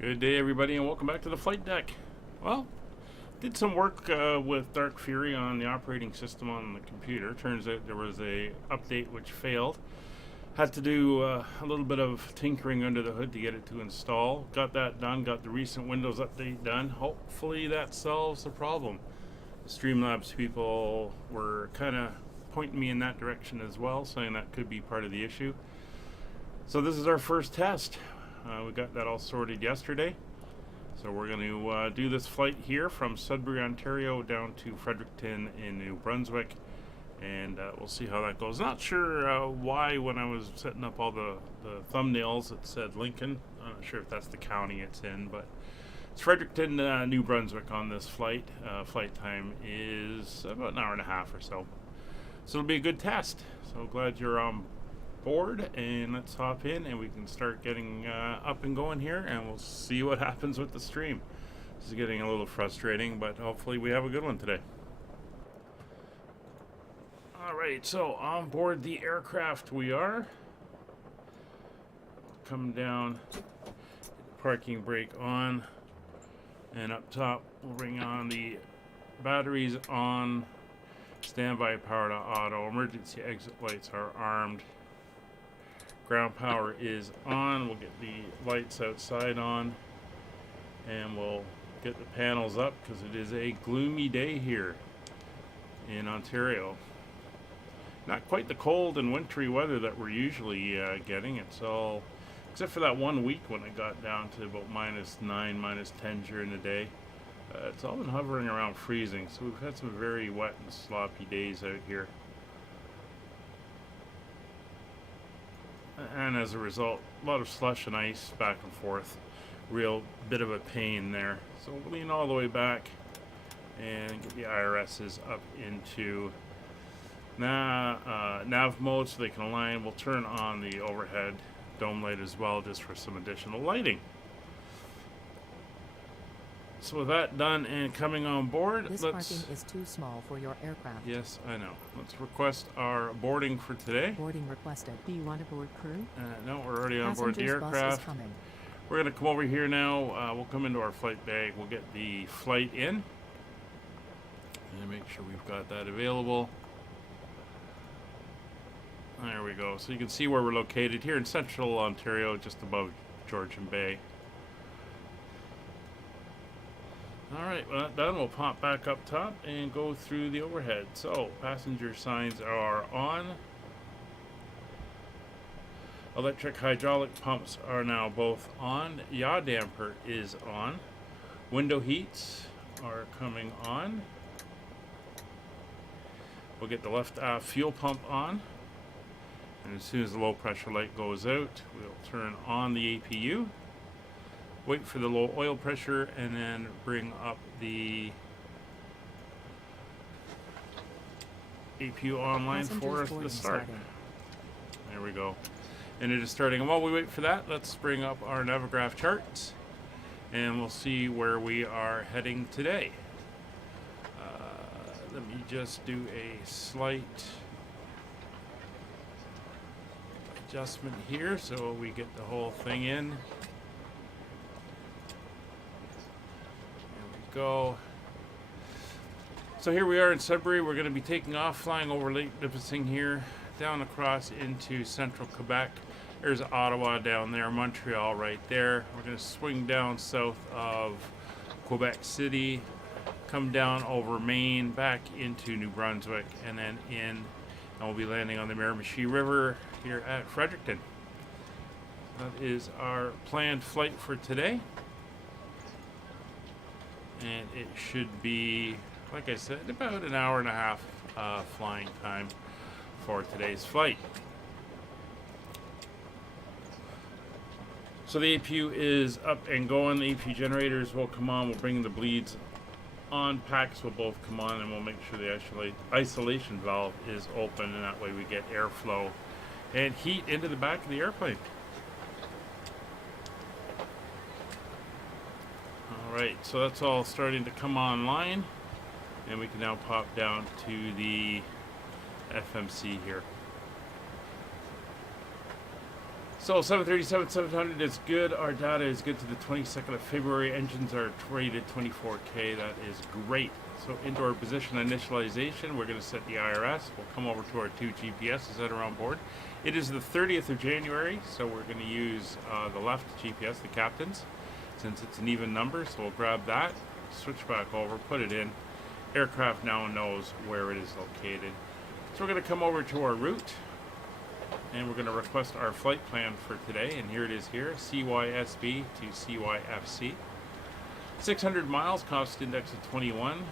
Good day, everybody, and welcome back to the flight deck. Well, did some work with Dark Fury on the operating system on the computer. Turns out there was a update which failed. Had to do a little bit of tinkering under the hood to get it to install. Got that done, got the recent Windows update done. Hopefully that solves the problem. The Streamlabs people were kind of pointing me in that direction as well, saying that could be part of the issue. So this is our first test. We got that all sorted yesterday. So we're going to do this flight here from Sudbury, Ontario down to Fredericton in New Brunswick. And we'll see how that goes. Not sure why when I was setting up all the thumbnails it said Lincoln. I'm not sure if that's the county it's in, but it's Fredericton, New Brunswick on this flight. Flight time is about an hour and a half or so. So it'll be a good test. So glad you're on board, and let's hop in and we can start getting up and going here, and we'll see what happens with the stream. This is getting a little frustrating, but hopefully we have a good one today. Alright, so on board the aircraft we are. Come down, parking brake on, and up top we'll bring on the batteries on, standby power to auto, emergency exit lights are armed. Ground power is on. We'll get the lights outside on, and we'll get the panels up because it is a gloomy day here in Ontario. Not quite the cold and wintry weather that we're usually getting. It's all, except for that 1 week when it got down to about -9, -10 during the day. It's all been hovering around freezing, so we've had some very wet and sloppy days out here. And as a result, a lot of slush and ice back and forth. Real bit of a pain there. So we'll lean all the way back and get the IRSs up into nav mode so they can align. We'll turn on the overhead dome light as well, just for some additional lighting. So with that done and coming on board, this parking is too small for your aircraft. Yes, I know. Let's request our boarding for today. Boarding requested. Do you want a board crew? No, we're already on board the aircraft. Bus is coming. We're going to come over here now. We'll come into our flight bag. We'll get the flight in. And make sure we've got that available. There we go. So you can see where we're located here in central Ontario, just above Georgian Bay. Alright, well, that done, we'll pop back up top and go through the overhead. So, passenger signs are on. Electric hydraulic pumps are now both on. Yaw damper is on. Window heats are coming on. We'll get the left fuel pump on. And as soon as the low pressure light goes out, we'll turn on the APU. Wait for the low oil pressure and then bring up the APU online for us to start. There we go. And it is starting. And while we wait for that, let's bring up our Navigraph charts and we'll see where we are heading today. Let me just do a slight adjustment here so we get the whole thing in. Go. So here we are in Sudbury. We're going to be taking off, flying over Lake Nipissing here, down across into central Quebec. There's Ottawa down there, Montreal right there. We're going to swing down south of Quebec City, come down over Maine, back into New Brunswick, and then in, and we'll be landing on the Miramichi River here at Fredericton. That is our planned flight for today. And it should be, like I said, about an hour and a half flying time for today's flight. So the APU is up and going. The APU generators will come on. We'll bring the bleeds on. Packs will both come on, and we'll make sure the isolation valve is open, and that way we get airflow and heat into the back of the airplane. Alright, so that's all starting to come online, and we can now pop down to the FMC here. So 737-700 is good. Our data is good to the 22nd of February. Engines are rated 24K. That is great. So into our position initialization, we're going to set the IRS. We'll come over to our 2 GPSs that are on board. It is the 30th of January, so we're going to use the left GPS, the captain's, since it's an even number. So we'll grab that, switch back over, put it in. Aircraft now knows where it is located. So we're going to come over to our route, and we're going to request our flight plan for today. And here it is here, CYSB to CYFC. 600 miles, cost index of 21,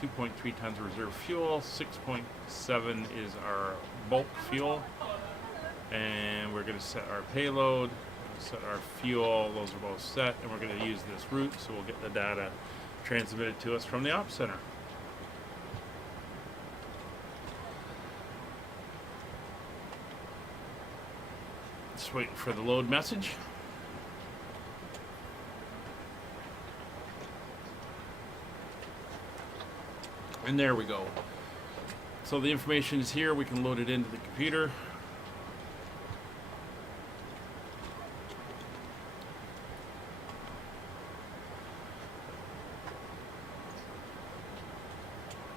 2.3 tons of reserve fuel, 6.7 is our bulk fuel. And we're going to set our payload, set our fuel, those are both set, and we're going to use this route, so we'll get the data transmitted to us from the ops center. Just waiting for the load message. And there we go. So the information is here, we can load it into the computer.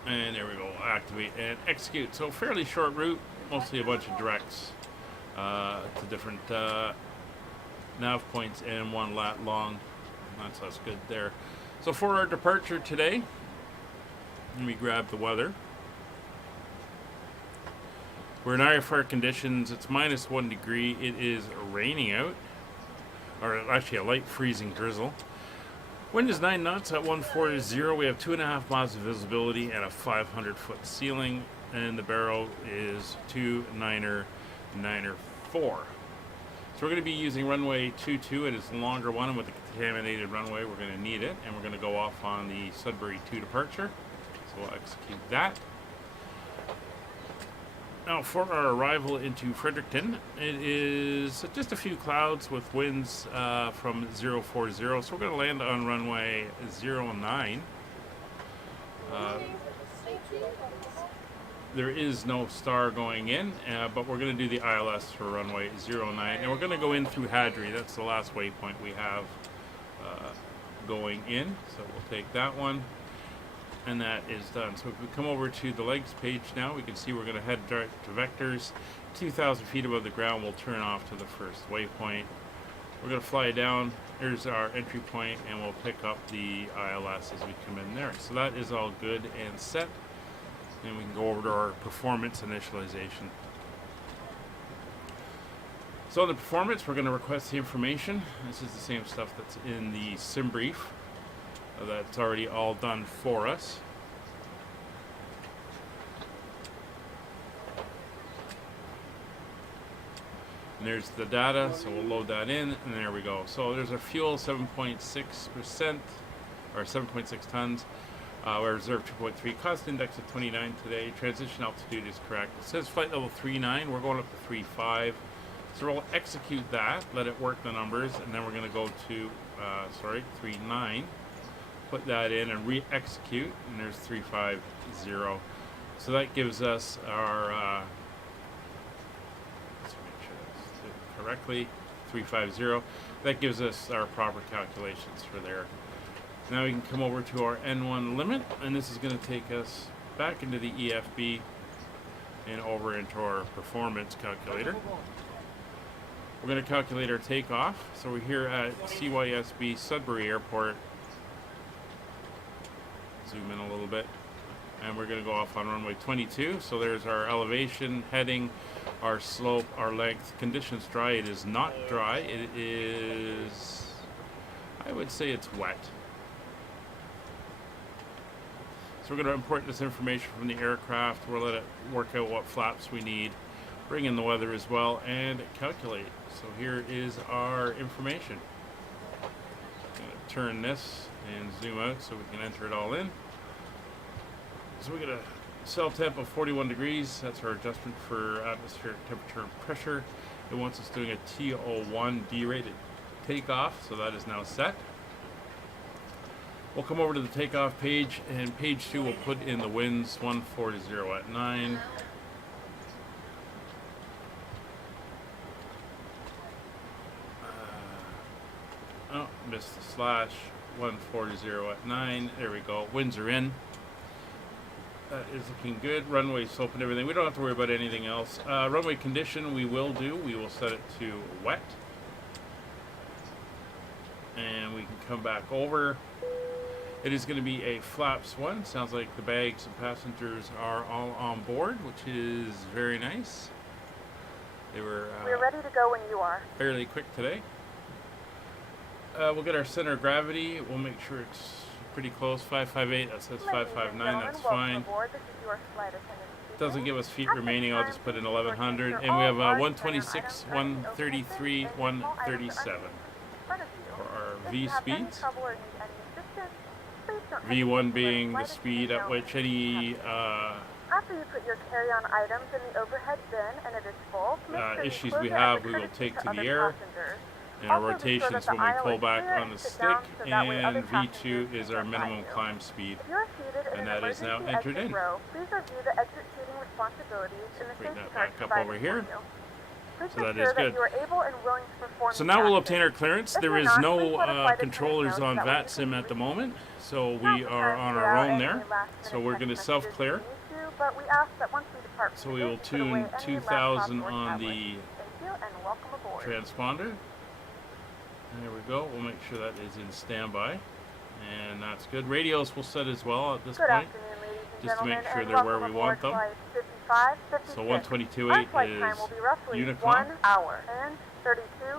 And there we go, activate and execute. So fairly short route, mostly a bunch of directs to different nav points and one lat long. That's good there. So for our departure today, let me grab the weather. We're in IFR conditions, it's -1 degree, it is raining out, or actually a light freezing drizzle. Wind is 9 knots at 140. We have 2.5 miles of visibility and a 500-foot ceiling, and the barrow is 2994. So we're going to be using runway 22. It is the longer one, and with the contaminated runway, we're going to need it, and we're going to go off on the Sudbury 2 departure. So we'll execute that. Now for our arrival into Fredericton, it is just a few clouds with winds from 040. So we're going to land on runway 09. There is no star going in, but we're going to do the ILS for runway 09. And we're going to go in through Hadri. That's the last waypoint we have going in. So we'll take that one. And that is done. So if we come over to the legs page now, we can see we're going to head direct to vectors. 2,000 feet above the ground, we'll turn off to the first waypoint. We're going to fly down. Here's our entry point, and we'll pick up the ILS as we come in there. So that is all good and set. And we can go over to our performance initialization. So on the performance, we're going to request the information. This is the same stuff that's in the sim brief. That's already all done for us. And there's the data, so we'll load that in, and there we go. So there's our fuel, 7.6%, or 7.6 tons. We're reserved 2.3, cost index of 29 today. Transition altitude is correct. It says flight level 39, we're going up to 3.5. So we'll execute that, let it work the numbers, and then we're going to go to, 3.9. Put that in and re-execute, and there's 350. So that gives us our, let's make sure that's correctly, 350. That gives us our proper calculations for there. Now we can come over to our N1 limit, and this is going to take us back into the EFB and over into our performance calculator. We're going to calculate our takeoff. So we're here at CYSB Sudbury Airport. Zoom in a little bit, and we're going to go off on runway 22. So there's our elevation, heading, our slope, our length. Conditions dry. It is not dry. It is, I would say it's wet. So we're going to import this information from the aircraft. We'll let it work out what flaps we need, bring in the weather as well, and calculate. So here is our information. I'm going to turn this and zoom out so we can enter it all in. So we get a cell temp of 41 degrees. That's our adjustment for atmospheric temperature and pressure. It wants us doing a TO1 derated takeoff, so that is now set. We'll come over to the takeoff page, and page 2 will put in the winds, 140 at 9. missed the slash. 140 at 9. There we go. Winds are in. That is looking good. Runway's open, everything. We don't have to worry about anything else. Runway condition we will do. We will set it to wet. And we can come back over. It is going to be a flaps 1. Sounds like the bags and passengers are all on board, which is very nice. They were we're ready to go when you are. Fairly quick today. We'll get our center of gravity. We'll make sure it's pretty close. 558. That says 559. That's fine. Doesn't give us feet remaining. I'll just put in 1100. And we have 126, 133, 137 for our V speeds. V1 being the speed at which any after you put your carry-on items in the overhead bin and it is full, issues we have, we will take to the air. And our rotations when we pull back on the stick, and V2 is our minimum climb speed, and that is now entered in. Bring that back up over here. So that is good. So now we'll obtain our clearance. There is no controllers on VATSIM at the moment, so we are on our own there. So we're going to self-clear. So we will tune 2000 on the transponder. There we go. We'll make sure that is in standby. And that's good. Radios we'll set as well at this point, just to make sure they're where we want them. So 122.8 is Unicom.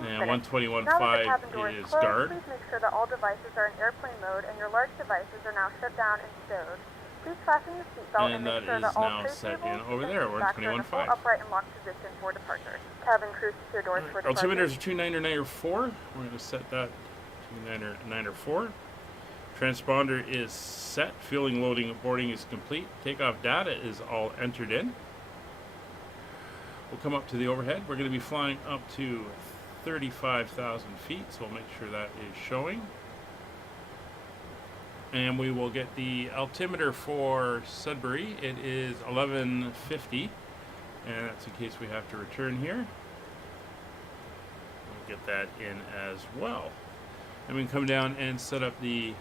And 121.5 is guard. Please make sure that all devices are in airplane mode and your large devices are now shut down and stowed. Please fasten your seatbelt and make that sure is that all now tray set tables, in over there. We're in 21.5. upright and locked position for departure. Cabin crew secure doors for departure. Altimeters are 299.4. We're going to set that to 299.4. Transponder is set. Fueling, loading, boarding is complete. Takeoff data is all entered in. We'll come up to the overhead. We're going to be flying up to 35,000 feet, so we'll make sure that is showing. And we will get the altimeter for Sudbury. It is 1150, and that's in case we have to return here. We'll get that in as well. And we can come down and set up the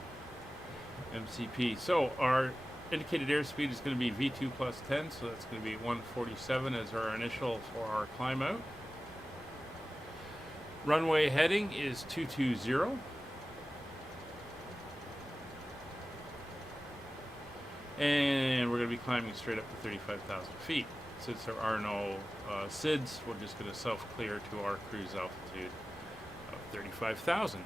MCP. So our indicated airspeed is going to be V2 plus 10, so that's going to be 147 as our initial for our climb out. Runway heading is 220. And we're going to be climbing straight up to 35,000 feet. Since there are no SIDS, we're just going to self-clear to our cruise altitude of 35,000.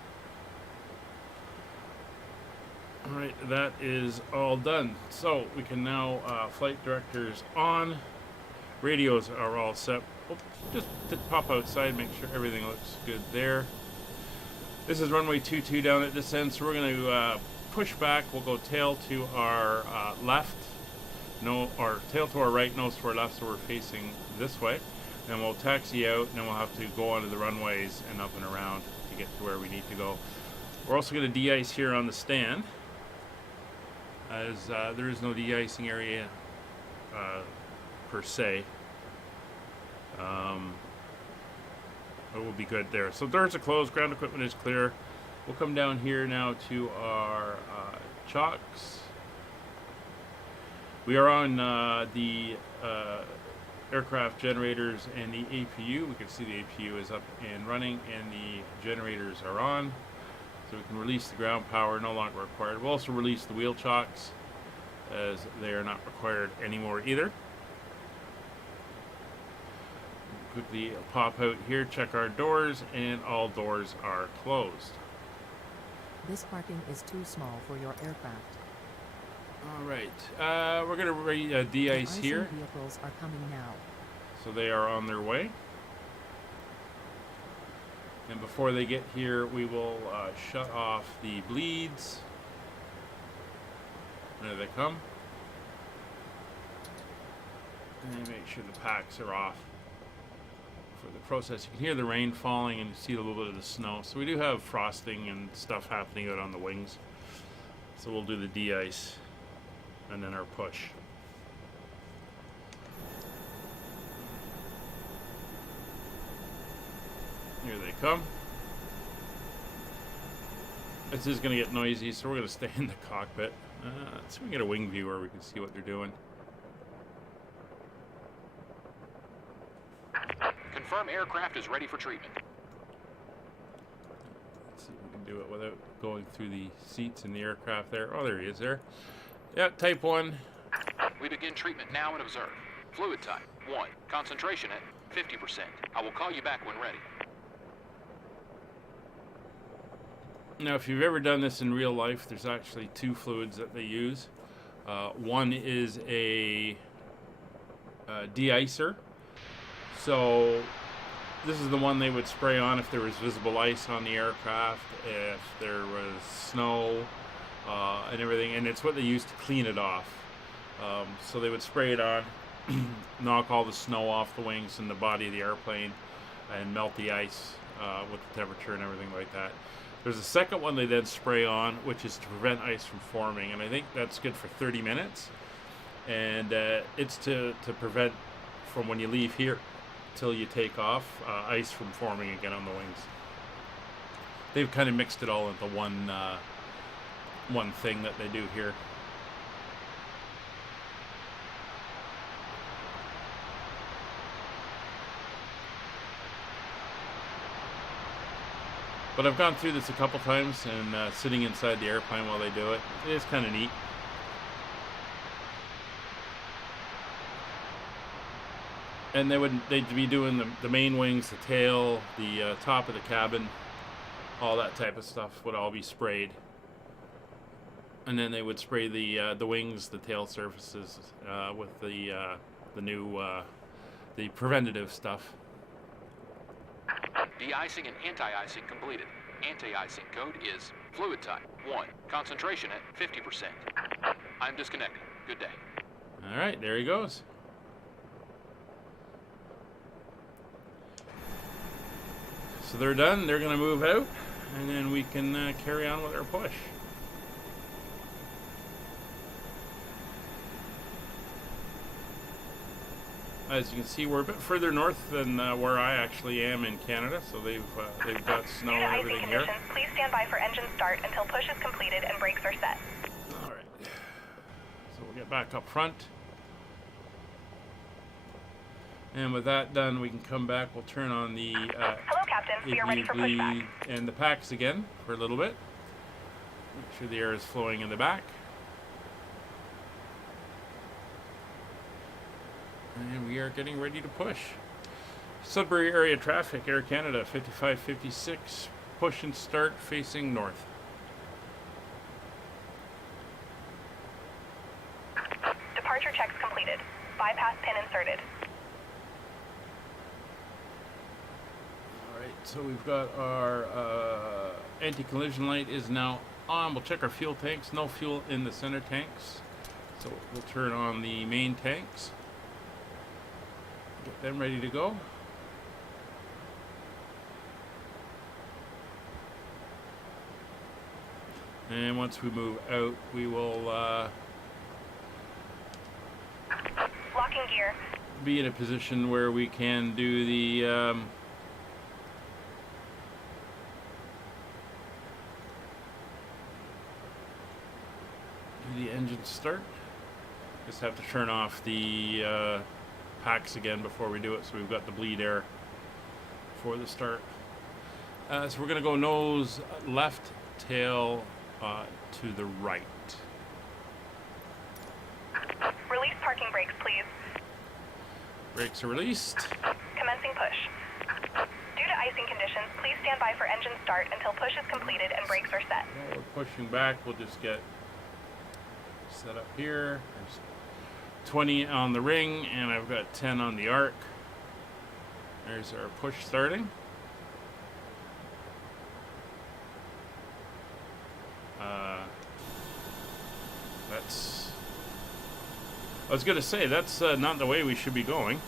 Alright, that is all done. So we can now, flight directors on, radios are all set. Just to pop outside, make sure everything looks good there. This is runway 22 down at this end, so we're going to push back. We'll go tail to our left, or tail to our right, nose to our left, so we're facing this way. Then we'll taxi out, and then we'll have to go onto the runways and up and around to get to where we need to go. We're also going to de-ice here on the stand, as there is no de-icing area per se. It will be good there. So doors are closed, ground equipment is clear. We'll come down here now to our chocks. We are on the aircraft generators and the APU. We can see the APU is up and running and the generators are on. So we can release the ground power, no longer required. We'll also release the wheel chocks as they are not required anymore either. Quickly pop out here, check our doors, and all doors are closed. This parking is too small for your aircraft. All right, we're going to de-ice here. Vehicles are coming now. So they are on their way. And before they get here, we will shut off the bleeds. There they come. And make sure the packs are off for the process. You can hear the rain falling and you see a little bit of the snow. So we do have frosting and stuff happening out on the wings. So we'll do the de-ice and then our push. Here they come. This is going to get noisy, so we're going to stay in the cockpit. Let's see if we can get a wing view where we can see what they're doing. Confirm aircraft is ready for treatment. Let's see if we can do it without going through the seats in the aircraft there. Oh, there he is there. Yeah, type 1. We begin treatment now and observe. Fluid type 1. Concentration at 50%. I will call you back when ready. Now, if you've ever done this in real life, there's actually 2 fluids that they use. One is a de-icer. So this is the one they would spray on if there was visible ice on the aircraft, if there was snow, and everything. And it's what they use to clean it off. So they would spray it on, knock all the snow off the wings and the body of the airplane, and melt the ice with the temperature and everything like that. There's a second one they then spray on, which is to prevent ice from forming, and I think that's good for 30 minutes. And it's to prevent from when you leave here till you take off, ice from forming again on the wings. They've kind of mixed it all into one thing that they do here. But I've gone through this a couple times, and sitting inside the airplane while they do it, it is kind of neat. And they'd be doing the main wings, the tail, the top of the cabin, all that type of stuff would all be sprayed. And then they would spray the wings, the tail surfaces with the new the preventative stuff. De-icing and anti-icing completed. Anti-icing code is fluid type 1. Concentration at 50%. I'm disconnecting. Good day. All right, there he goes. So they're done. They're going to move out, and then we can carry on with our push. As you can see, we're a bit further north than where I actually am in Canada, so they've got snow and everything here. Please stand by for engine start until push is completed and brakes are set. All right. So we'll get back up front. And with that done, we can come back. We'll turn on the Hello, Captain. We are ready for pushback. and the packs again for a little bit. Make sure the air is flowing in the back. And we are getting ready to push. Sudbury area traffic, Air Canada 5556, push and start facing north. Departure checks completed. Bypass pin inserted. Alright, so we've got our anti-collision light is now on. We'll check our fuel tanks. No fuel in the center tanks. So we'll turn on the main tanks. Get them ready to go. And once we move out, we will Locking gear. be in a position where we can do the engine start. Just have to turn off the packs again before we do it, so we've got the bleed air for the start. So we're going to go nose left, tail to the right. Release parking brakes, please. Brakes are released. Commencing push. Due to icing conditions, please stand by for engine start until push is completed and brakes are set. While we're pushing back, we'll just get set up here. There's 20 on the ring, and I've got 10 on the arc. There's our push starting. That's... I was going to say, that's not the way we should be going.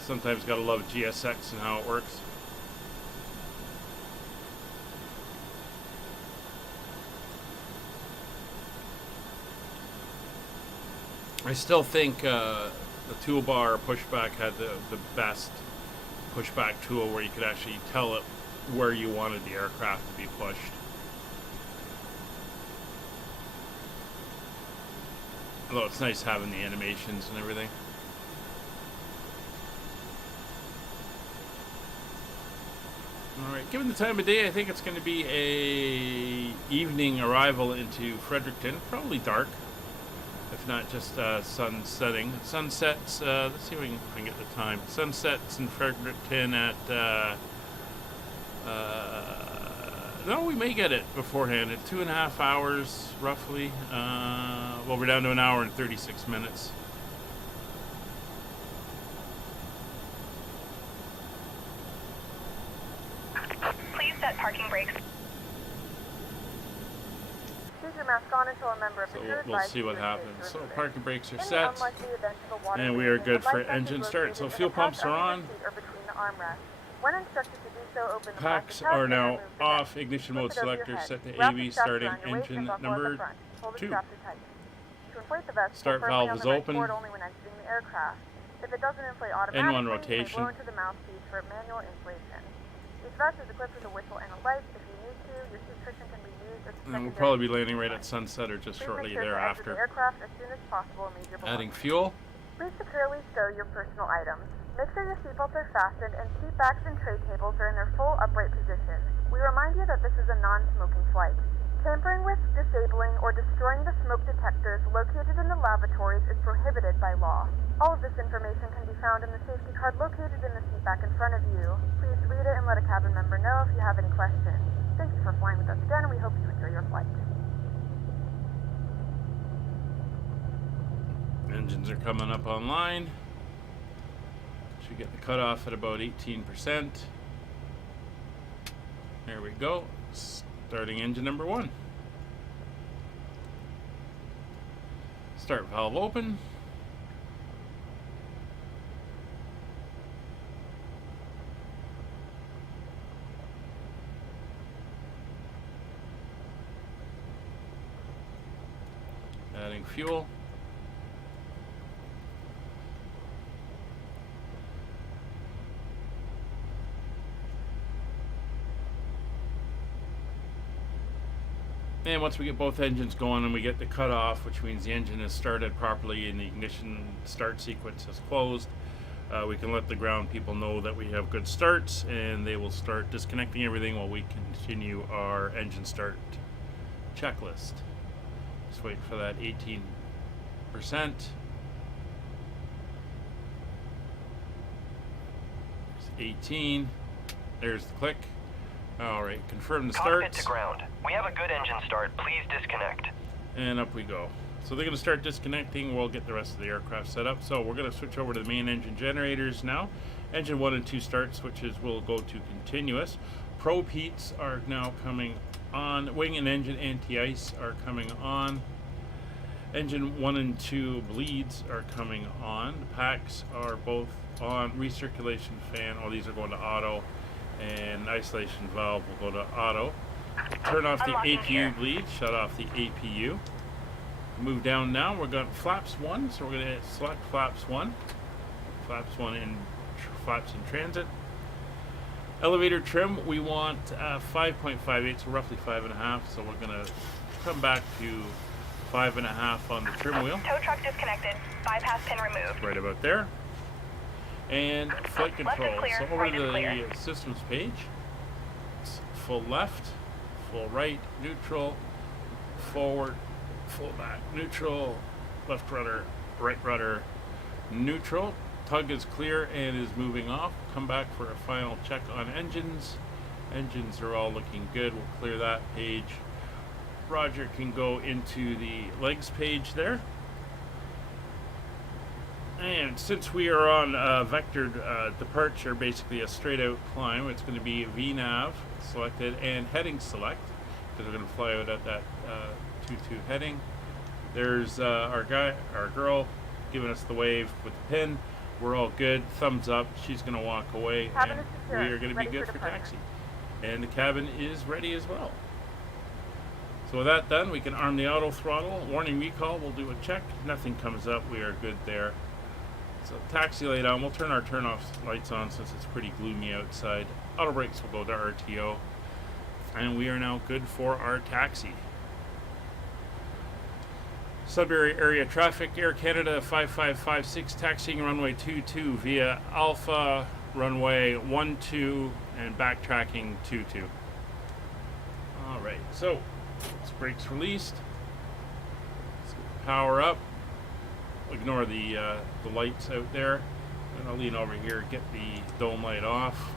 Sometimes gotta love GSX and how it works. I still think the toolbar pushback had the best pushback tool where you could actually tell it where you wanted the aircraft to be pushed. Although it's nice having the animations and everything. Alright, given the time of day, I think it's going to be a evening arrival into Fredericton. Probably dark, if not just sun setting. Sunsets, let's see if I can get the time. Sunsets in Fredericton at, no, we may get it beforehand at 2.5 hours, roughly. Well, we're down to 1 hour and 36 minutes. Please set parking brakes. Keep your mask on until a member of the crew We'll advises see you what are happens. safe to So remove it. parking brakes are In the set, unlikely event of a water and we are leak, good the for light vest engine is start. located So in the fuel pumps pack are under on. the seat or between the armrests. When instructed to do so, open the Packs plastic pouch are and now remove the off. vest. Ignition Flip mode it over your selector head. set to Wrap AV, the straps starting around your waist engine and buckle at the number front. Hold the 2. straps tight. To inflate the vest, Start pull firmly valve on is the right open. cord only when exiting the aircraft. If it doesn't inflate automatically, N1 you may rotation. blow into the mouthpiece for manual inflation. Each vest is equipped with a whistle and a light. If you need to, your seat cushion can be used as a And we'll secondary probably be seat landing right device. at sunset or just Please shortly make sure to exit the thereafter. aircraft as soon as possible and leave your Adding belongings. fuel. Please securely stow your personal items. Make sure your seatbelts are fastened and seat backs and tray tables are in their full upright position. We remind you that this is a non-smoking flight. Tampering with, disabling, or destroying the smoke detectors located in the lavatories is prohibited by law. All of this information can be found in the safety card located in the seat back in front of you. Please read it and let a cabin member know if you have any questions. Thank you for flying with us again, and we hope you enjoy your flight. Engines are coming up online. Should get the cutoff at about 18%. There we go. Starting engine number 1. Start valve open. Adding fuel. And once we get both engines going and we get the cutoff, which means the engine is started properly and the ignition start sequence is closed, we can let the ground people know that we have good starts, and they will start disconnecting everything while we continue our engine start checklist. Just wait for that 18%. It's 18. There's the click. Alright, confirm the Cockpit starts. to ground. We have a good engine start. Please disconnect. And up we go. So they're going to start disconnecting. We'll get the rest of the aircraft set up. So we're going to switch over to the main engine generators now. Engine 1 and 2 start switches will go to continuous. Probe heats are now coming on. Wing and engine anti-ice are coming on. Engine 1 and 2 bleeds are coming on. The packs are both on. Recirculation fan, all these are going to auto. And isolation valve will go to auto. Turn off the Unlocking APU here. bleed, shut off the APU. Move down now, we're going to flaps 1, so we're going to select flaps 1. Flaps 1 in flaps in transit. Elevator trim, we want 5.58, so roughly 5.5, so we're going to come back to 5.5 on the trim wheel. Tow truck disconnected. Bypass pin removed. Right about there. And flight Left is control. clear, So over right to is clear. the systems page. It's full left, full right, neutral, forward, full back, neutral, left rudder, right rudder, neutral. Tug is clear and is moving off. Come back for a final check on engines. Engines are all looking good. We'll clear that page. Roger can go into the legs page there. And since we are on vectored departure, basically a straight out climb, it's going to be VNAV selected and heading select, because we're going to fly out at that 22 heading. There's our girl giving us the wave with the pin. We're all good. Thumbs up. She's going to walk away, Cabin and is secure. we are going to be Ready good for for departure. taxi. And the cabin is ready as well. So with that done, we can arm the auto throttle. Warning recall, we'll do a check. Nothing comes up. We are good there. So taxi light on. We'll turn our turn-off lights on since it's pretty gloomy outside. Auto brakes will go to RTO. And we are now good for our taxi. Sudbury area traffic, Air Canada 5556 taxiing runway 22 via Alpha runway 12 and backtracking 22. Alright, so this brakes released. Let's power up. Ignore the lights out there. And I'll lean over here, get the dome light off.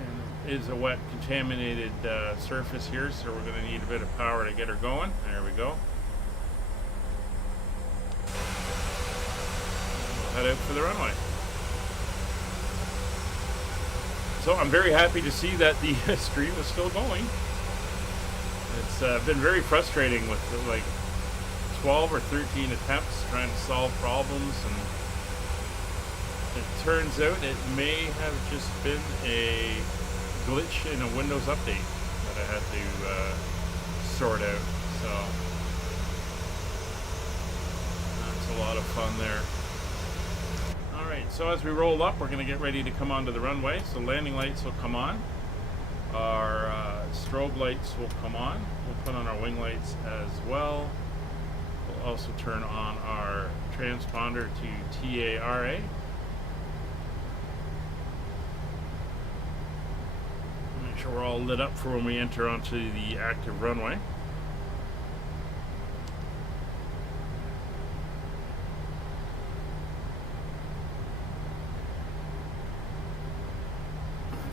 And it is a wet, contaminated surface here, so we're going to need a bit of power to get her going. There we go. We'll head out for the runway. So I'm very happy to see that the stream is still going. It's been very frustrating with like 12 or 13 attempts trying to solve problems, and it turns out it may have just been a glitch in a Windows update that I had to sort out. So that's a lot of fun there. Alright, so as we roll up, we're going to get ready to come onto the runway. So landing lights will come on. Our strobe lights will come on. We'll put on our wing lights as well. We'll also turn on our transponder to TARA. Make sure we're all lit up for when we enter onto the active runway.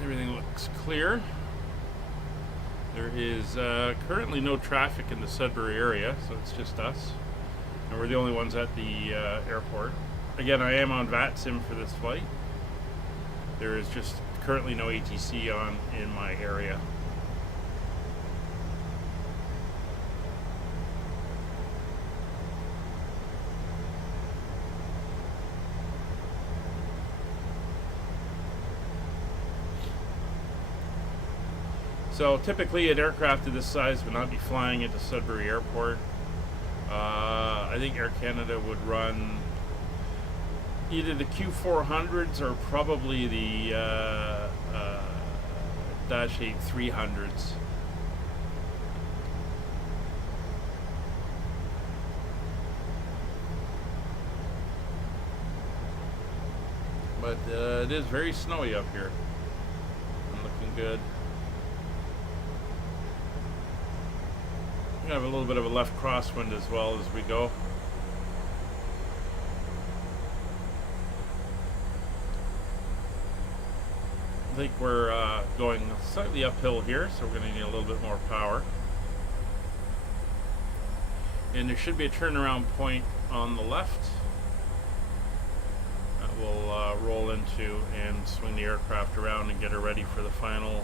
Everything looks clear. There is currently no traffic in the Sudbury area, so it's just us. And we're the only ones at the airport. Again, I am on VATSIM for this flight. There is just currently no ATC on in my area. So typically an aircraft of this size would not be flying into Sudbury Airport. I think Air Canada would run either the Q400s or probably the Dash 8 300s. But it is very snowy up here. I'm looking good. We have a little bit of a left crosswind as well as we go. I think we're going slightly uphill here, so we're going to need a little bit more power. And there should be a turnaround point on the left that we'll roll into and swing the aircraft around and get her ready for the final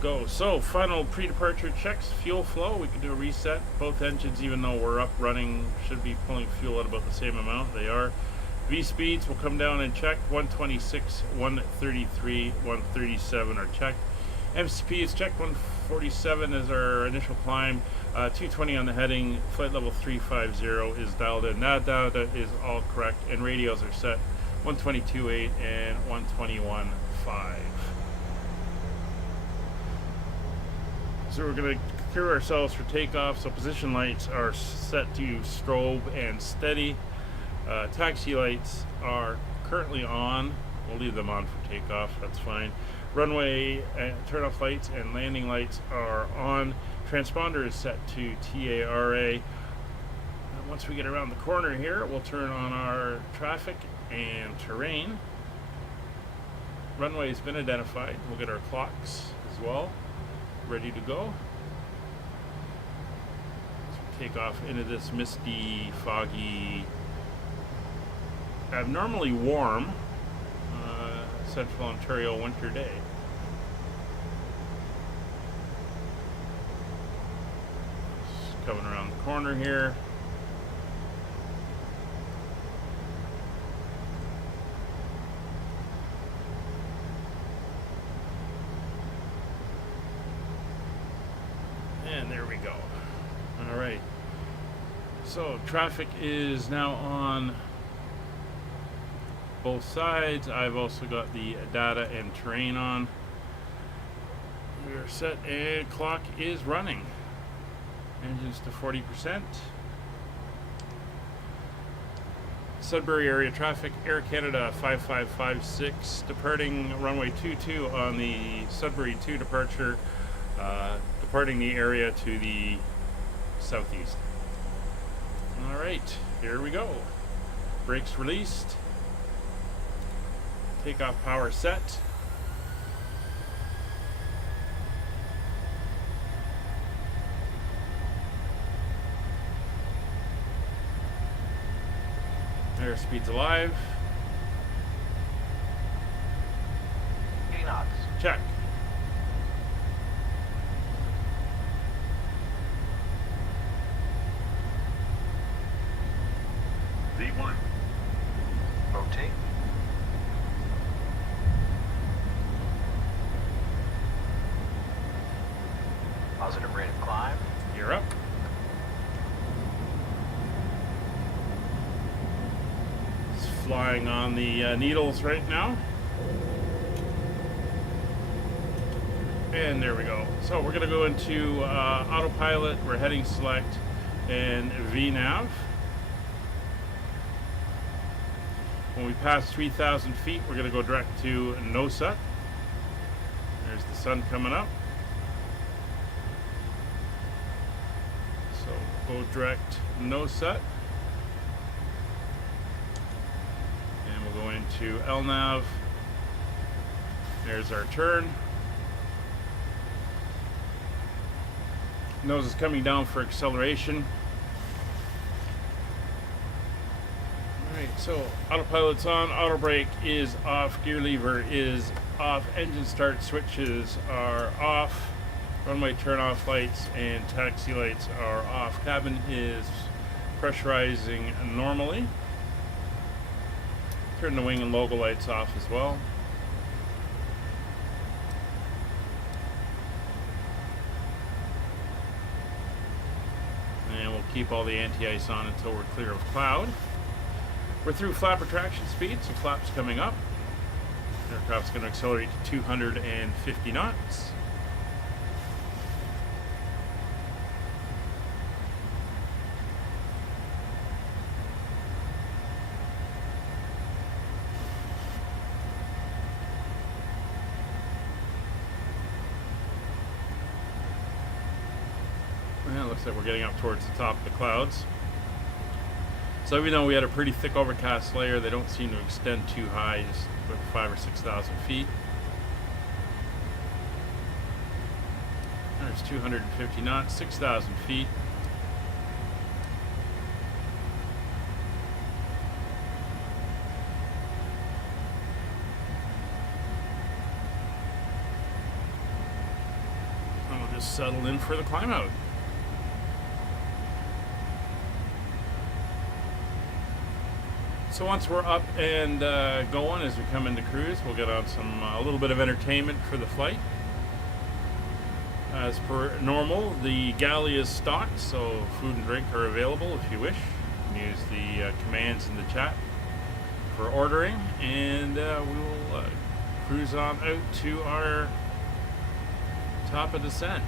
go. So final pre-departure checks, fuel flow, we can do a reset. Both engines, even though we're up running, should be pulling fuel at about the same amount. They are. V speeds will come down and check. 126, 133, 137 are checked. MCP is checked. 147 is our initial climb. 220 on the heading. Flight level 350 is dialed in. That data is all correct, and radios are set. 122.8 and 121.5. So we're going to clear ourselves for takeoff. So position lights are set to strobe and steady. Taxi lights are currently on. We'll leave them on for takeoff. That's fine. Runway turn-off lights and landing lights are on. Transponder is set to TARA. And once we get around the corner here, we'll turn on our traffic and terrain. Runway has been identified. We'll get our clocks as well ready to go. So take off into this misty, foggy, abnormally warm Central Ontario winter day. Just coming around the corner here. And there we go. All right. So traffic is now on both sides. I've also got the data and terrain on. We are set and clock is running. Engines to 40%. Sudbury area traffic, Air Canada 5556, departing runway 22 on the Sudbury 2 departure, departing the area to the southeast. Alright, here we go. Brakes released. Takeoff power set. Airspeed's alive. 80 knots. Check. V1. Rotate. Positive rate of climb. You're up. It's flying on the needles right now. And there we go. So we're going to go into autopilot. We're heading select and VNAV. When we pass 3,000 feet, we're going to go direct to NOSUT. There's the sun coming up. So go direct NOSUT. And we'll go into LNAV. There's our turn. Nose is coming down for acceleration. Alright, so autopilot's on, auto brake is off, gear lever is off, engine start switches are off, runway turn off lights and taxi lights are off. Cabin is pressurizing normally. Turn the wing and logo lights off as well. And we'll keep all the anti-ice on until we're clear of cloud. We're through flap retraction speed, so flap's coming up. Aircraft's going to accelerate to 250 knots. Well, it looks like we're getting up towards the top of the clouds. So even though we had a pretty thick overcast layer, they don't seem to extend too high, just about 5,000 or 6,000 feet. There's 250 knots, 6,000 feet. And we'll just settle in for the climb out. So once we're up and going, as we come into cruise, we'll get on some a little bit of entertainment for the flight. As per normal, the galley is stocked, so food and drink are available if you wish. You can use the commands in the chat for ordering, and we will cruise on out to our top of descent.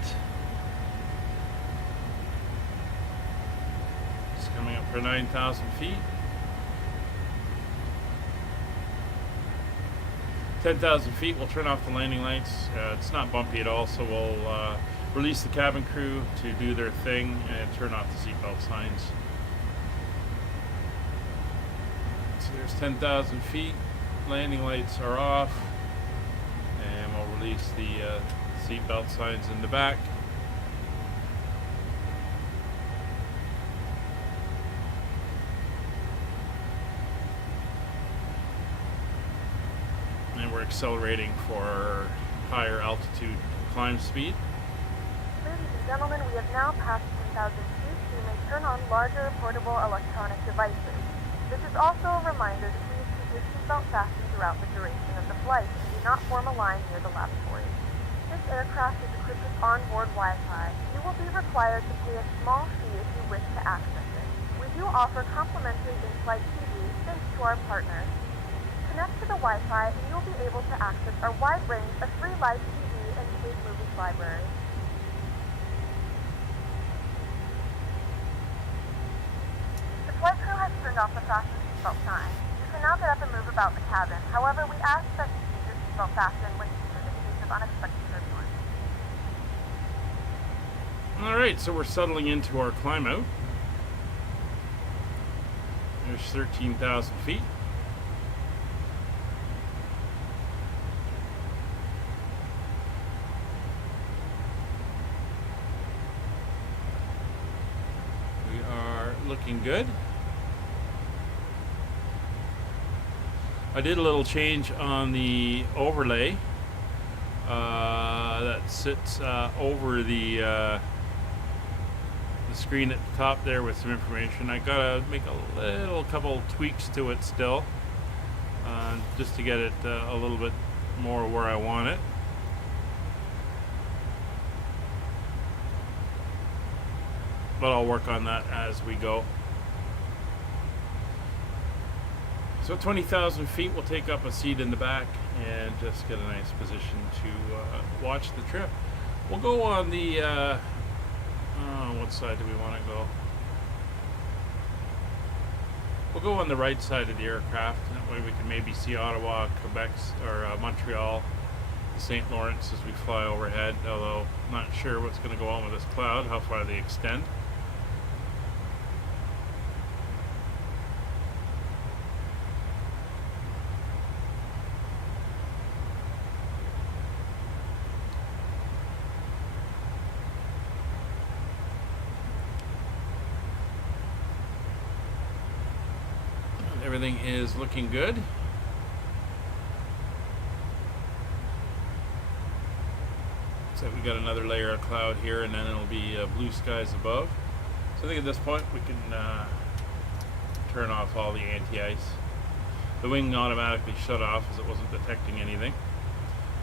It's coming up for 9,000 feet. 10,000 feet, we'll turn off the landing lights. It's not bumpy at all, so we'll release the cabin crew to do their thing and turn off the seatbelt signs. So there's 10,000 feet, landing lights are off, and we'll release the seatbelt signs in the back. And we're accelerating for higher altitude climb speed. Ladies and gentlemen, we have now passed 10,000 feet, so you may turn on larger portable electronic devices. This is also a reminder to please keep your seatbelt fastened throughout the duration of the flight and do not form a line near the lavatory. This aircraft is equipped with onboard Wi-Fi. You will be required to pay a small fee if you wish to access it. We do offer complimentary in-flight TV thanks to our partners. Connect to the Wi-Fi and you'll be able to access our wide range of free live TV and paid movies library. The flight crew has turned off the fasten seatbelt sign. You can now get up and move about the cabin. However, we ask that you keep your seatbelt fastened when needed in case of unexpected turbulence. Alright, so we're settling into our climb out. There's 13,000 feet. We are looking good. I did a little change on the overlay that sits over the screen at the top there with some information. I gotta make a couple tweaks to it still, just to get it a little bit more where I want it. But I'll work on that as we go. So 20,000 feet, we'll take up a seat in the back and just get a nice position to watch the trip. We'll go on the what side do we want to go? We'll go on the right side of the aircraft. That way we can maybe see Ottawa, Quebec, or Montreal, St. Lawrence as we fly overhead, although I'm not sure what's going to go on with this cloud, how far they extend. Everything is looking good. So we got another layer of cloud here, and then it'll be blue skies above. So I think at this point we can turn off all the anti-ice. The wing automatically shut off as it wasn't detecting anything.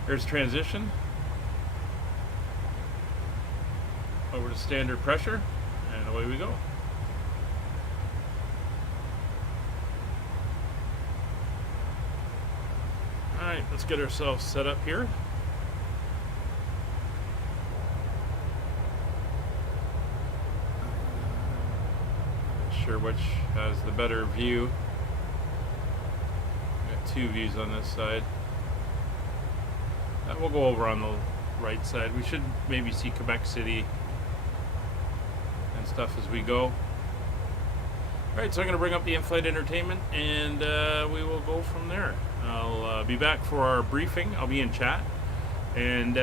There's transition over to standard pressure, and away we go. Alright, let's get ourselves set up here. Not sure which has the better view. Got two views on this side. We'll go over on the right side. We should maybe see Quebec City and stuff as we go. Alright, so I'm going to bring up the in-flight entertainment and we will go from there. I'll be back for our briefing. I'll be in chat, and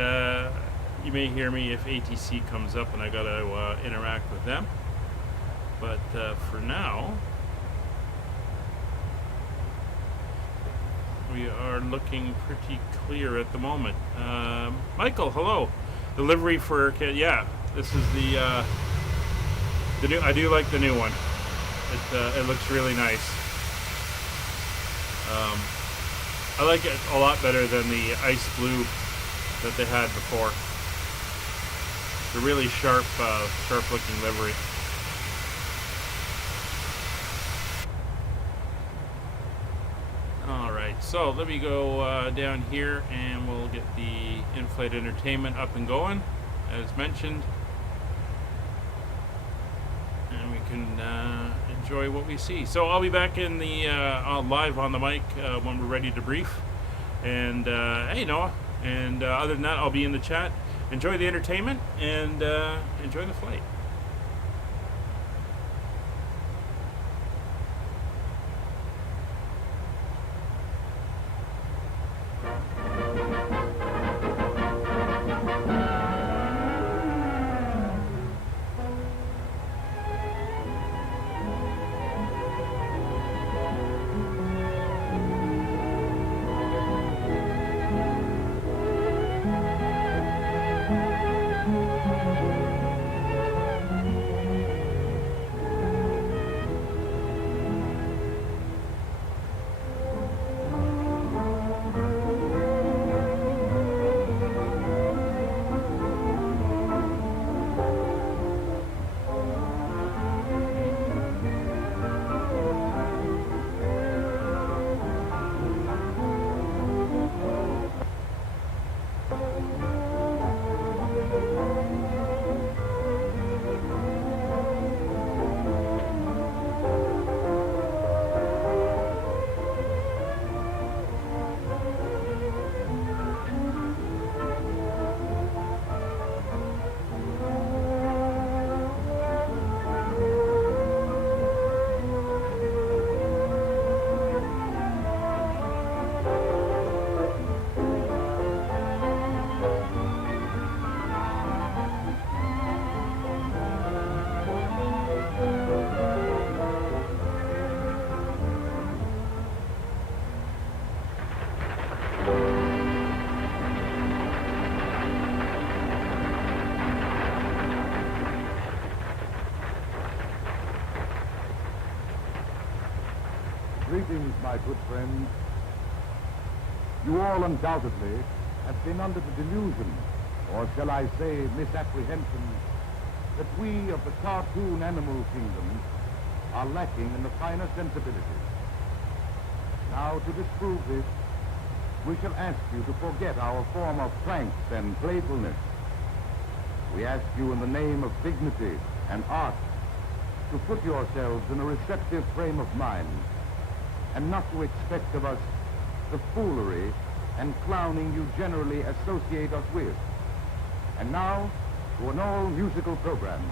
you may hear me if ATC comes up and I gotta interact with them. But for now, we are looking pretty clear at the moment. Michael, hello. Delivery for yeah. This is the new. I do like the new one. It looks really nice. I like it a lot better than the ice blue that they had before. It's a really sharp looking livery. Alright, so let me go down here and we'll get the in-flight entertainment up and going, as mentioned. And we can enjoy what we see. So I'll be back in the live on the mic when we're ready to brief. And hey Noah. And other than that, I'll be in the chat. Enjoy the entertainment and enjoy the flight. Greetings, my good friends. You all undoubtedly have been under the delusion, or shall I say misapprehension, that we of the cartoon animal kingdom are lacking in the finer sensibilities. Now, to disprove this, we shall ask you to forget our form of pranks and playfulness. We ask you in the name of dignity and art to put yourselves in a receptive frame of mind and not to expect of us the foolery and clowning you generally associate us with. And now, to an all-musical program.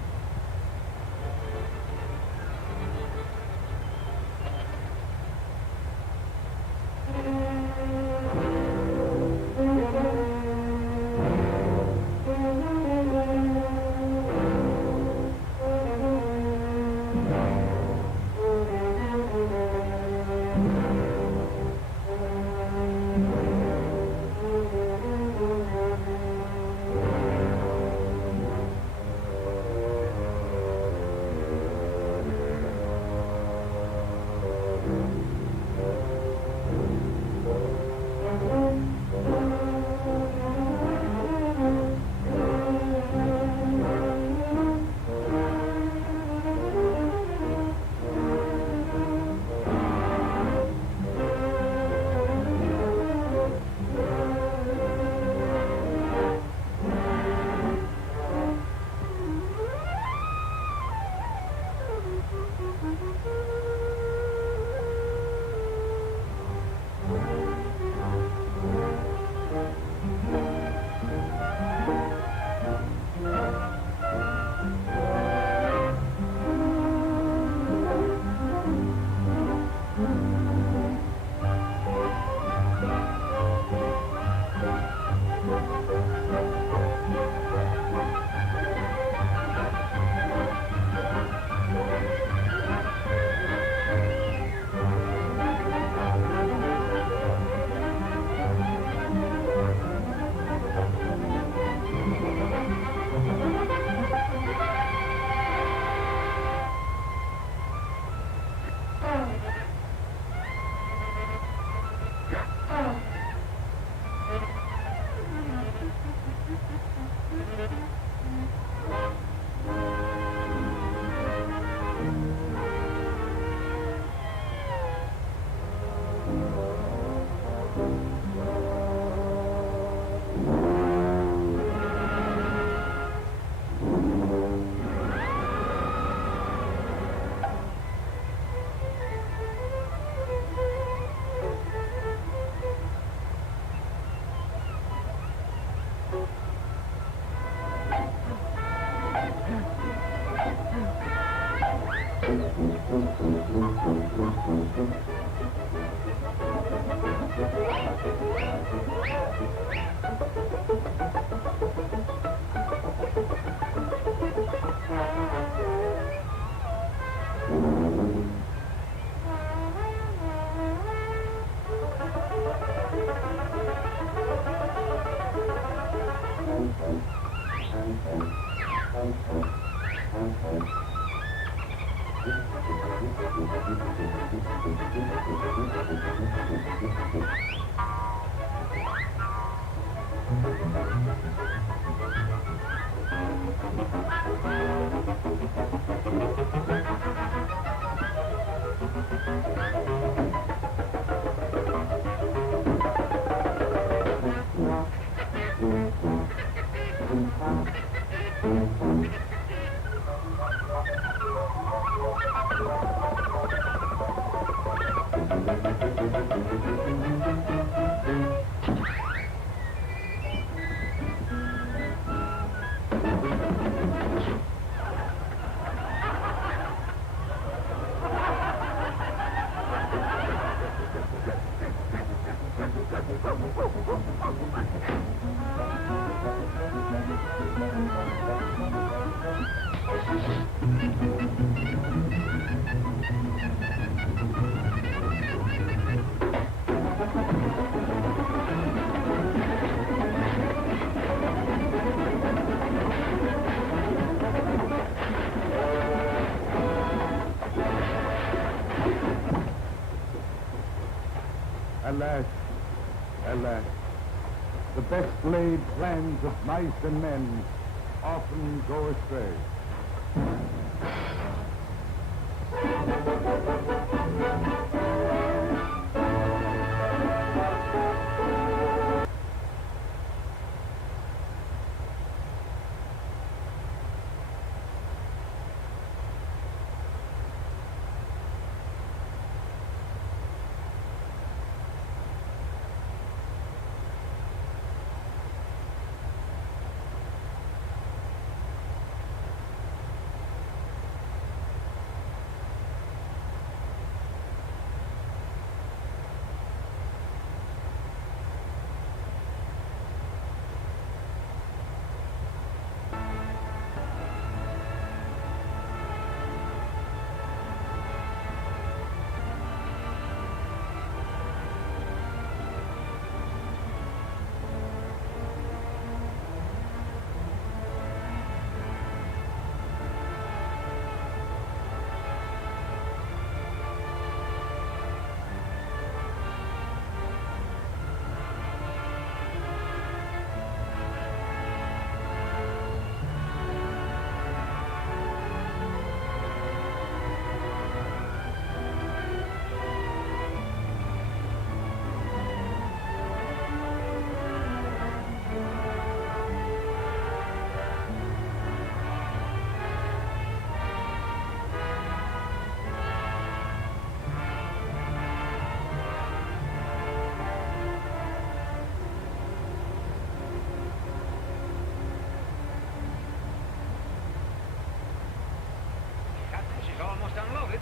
Alas, alas, the best laid plans of mice and men often go astray. Almost unloaded.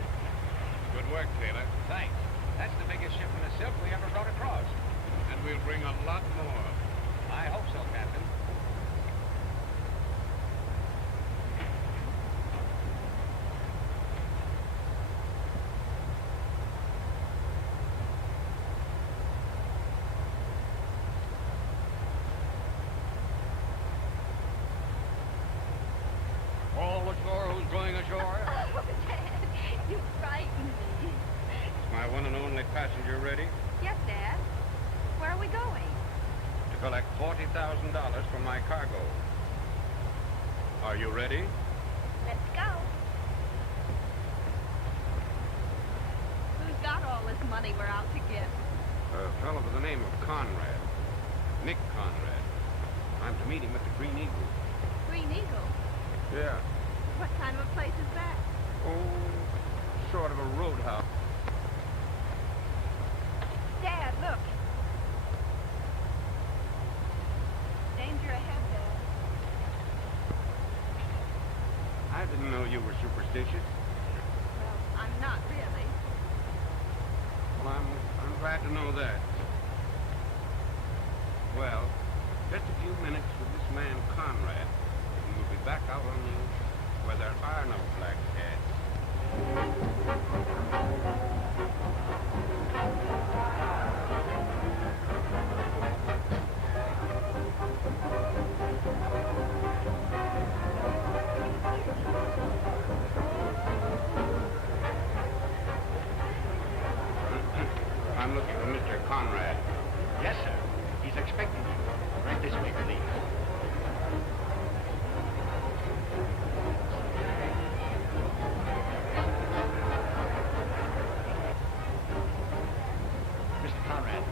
Good work, Taylor. Thanks. That's the biggest shipment of silk we ever brought across. And we'll bring a lot more. I hope so, Captain. All ashore who's going ashore? Oh, Dad, you frightened me. Is my one and only passenger ready? Yes, Dad. Where are we going? To collect $40,000 from my cargo. Are you ready? Let's go. Who's got all this money we're out to get? A fellow by the name of Conrad. Nick Conrad. I'm to meet him at the Green Eagle. Green Eagle? Yeah. What kind of a place is that? Oh, sort of a roadhouse. Dad, look. Danger ahead, Dad. I didn't know you were superstitious. Well, I'm not really. Well, I'm glad to know that. Well, just a few minutes with this man Conrad, and we'll be back out on the ocean, where there are no black cats. I'm looking for Mr. Conrad. Yes, sir. He's expecting you. Right this way, please. Mr. Conrad.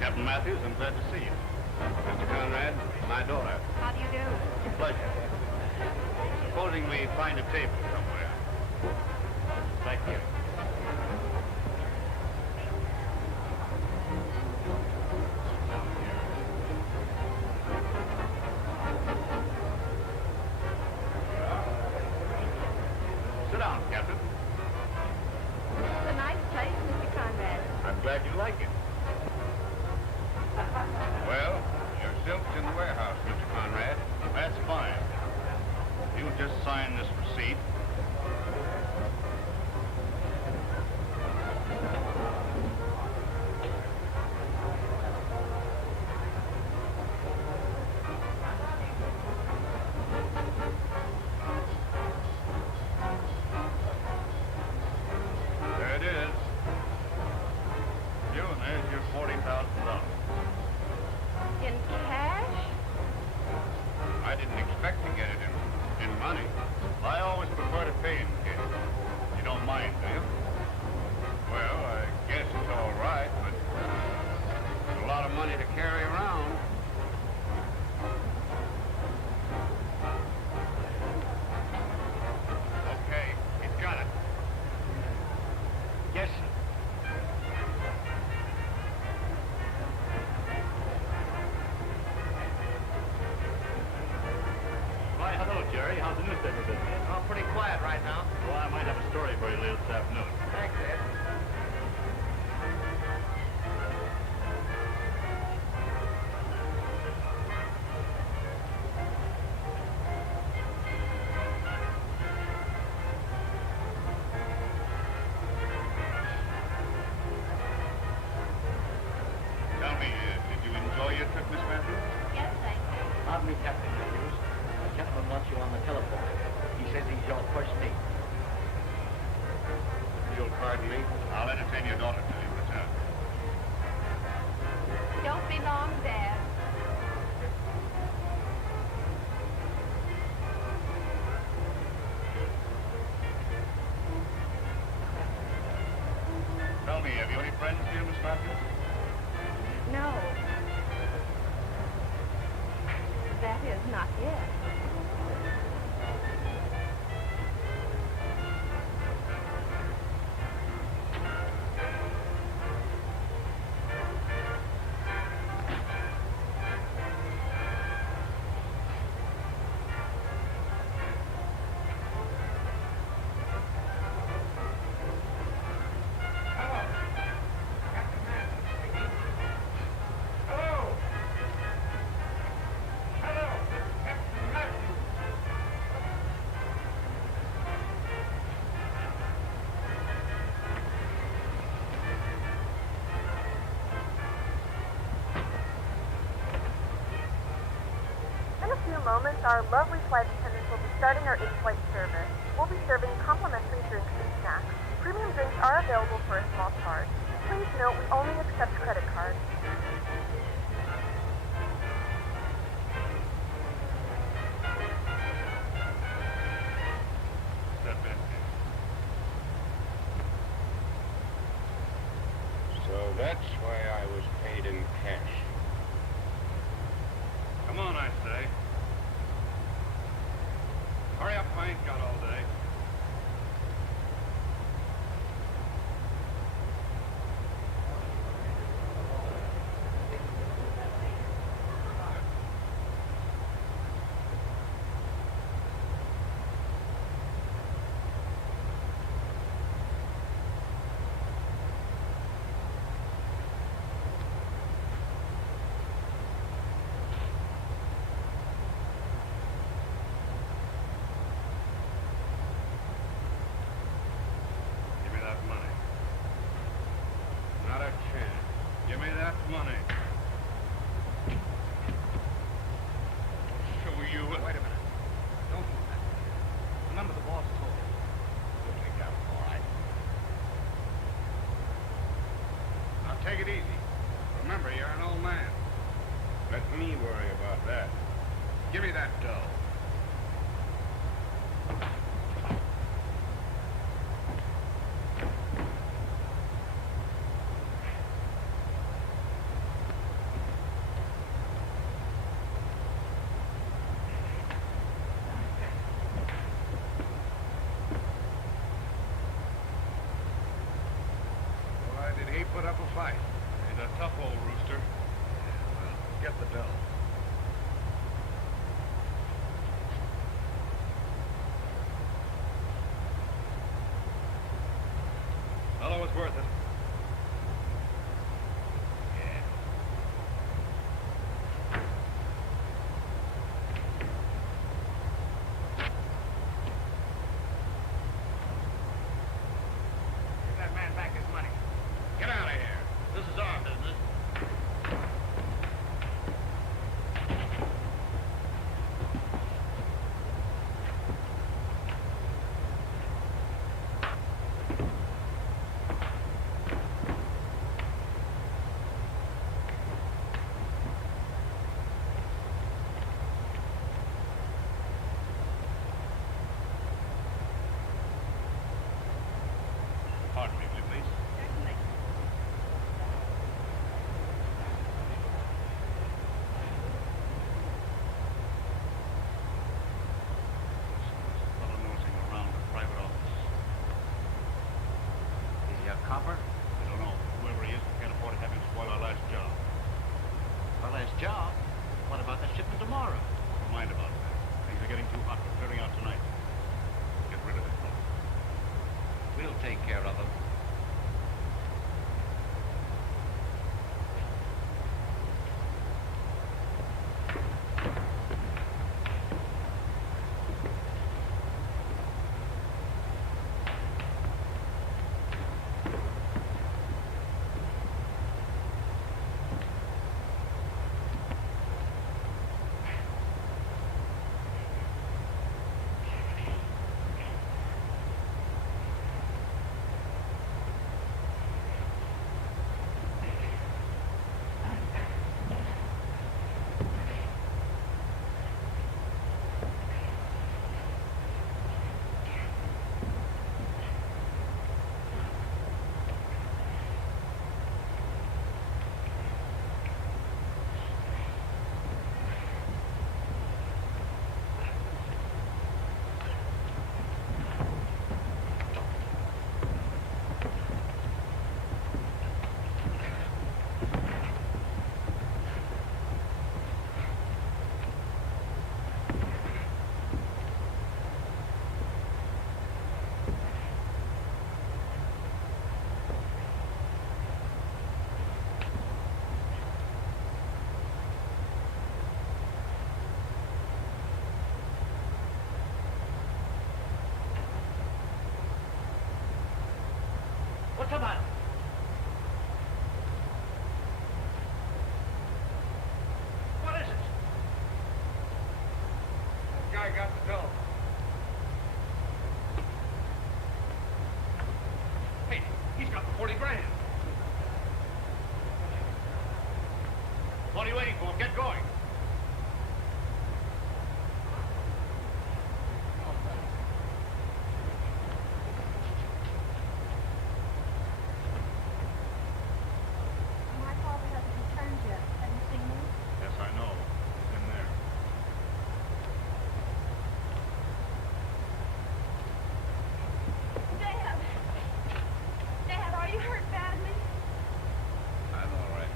Captain Matthews, I'm glad to see you. Mr. Conrad, my daughter. How do you do? Pleasure. Supposing we find a table somewhere. Right here. Sit down, Captain. It's a nice place, Mr. Conrad. I'm glad you like it. Well, your silk's in the warehouse, Mr. Conrad. That's fine. You'll just sign this receipt. There it is. You, and there's before you leave this afternoon. Thanks, Ed. Tell me, did you enjoy your trip, Miss Matthews? Yes, thank you. Pardon me, Captain Matthews. A gentleman wants you on the telephone. He says he's your first mate. You'll pardon me? I'll entertain your daughter till you return. Don't be long, Dad. Tell me, have you any friends here, Miss Matthews? No. That is, not yet. In a few moments, our lovely flight attendants will be starting our in-flight service. We'll be serving complimentary drinks and snacks. Premium drinks are available for a small charge. Please note we only accept credit cards. Step in. So that's why I was paid in cash. Come on, I say. Hurry up, I ain't got all day. Give me that money. Not a chance. Give me that money. Show you. Wait a minute. Don't do that. Remember the boss told you. You'll take that one, all right. Now take it easy. Remember, you're an old man. Let me worry about that. Give me that dough. Why did he put up a fight? He's a tough old rooster. Well, get the dough. Fellow was worth it. Yeah. Give that man back his money. Get out of here. This is our business. Pardon me, will you please? Certainly. Fellow nosing around the private office. Is he a copper? I don't know. Whoever he is, we can't afford to have him spoil our last job. Our last job? What about the shipment tomorrow? Never mind about that. Things are getting too hot for clearing out tonight. Get rid of it. We We'll take care of him. What's the matter? What is it? That guy got the dough. Hey, he's got the 40 grand. What are you waiting for? Get going. My father hasn't returned yet. Have you seen him? Yes, I know. He's in there. Dad! Dad, are you hurt badly? I'm all right.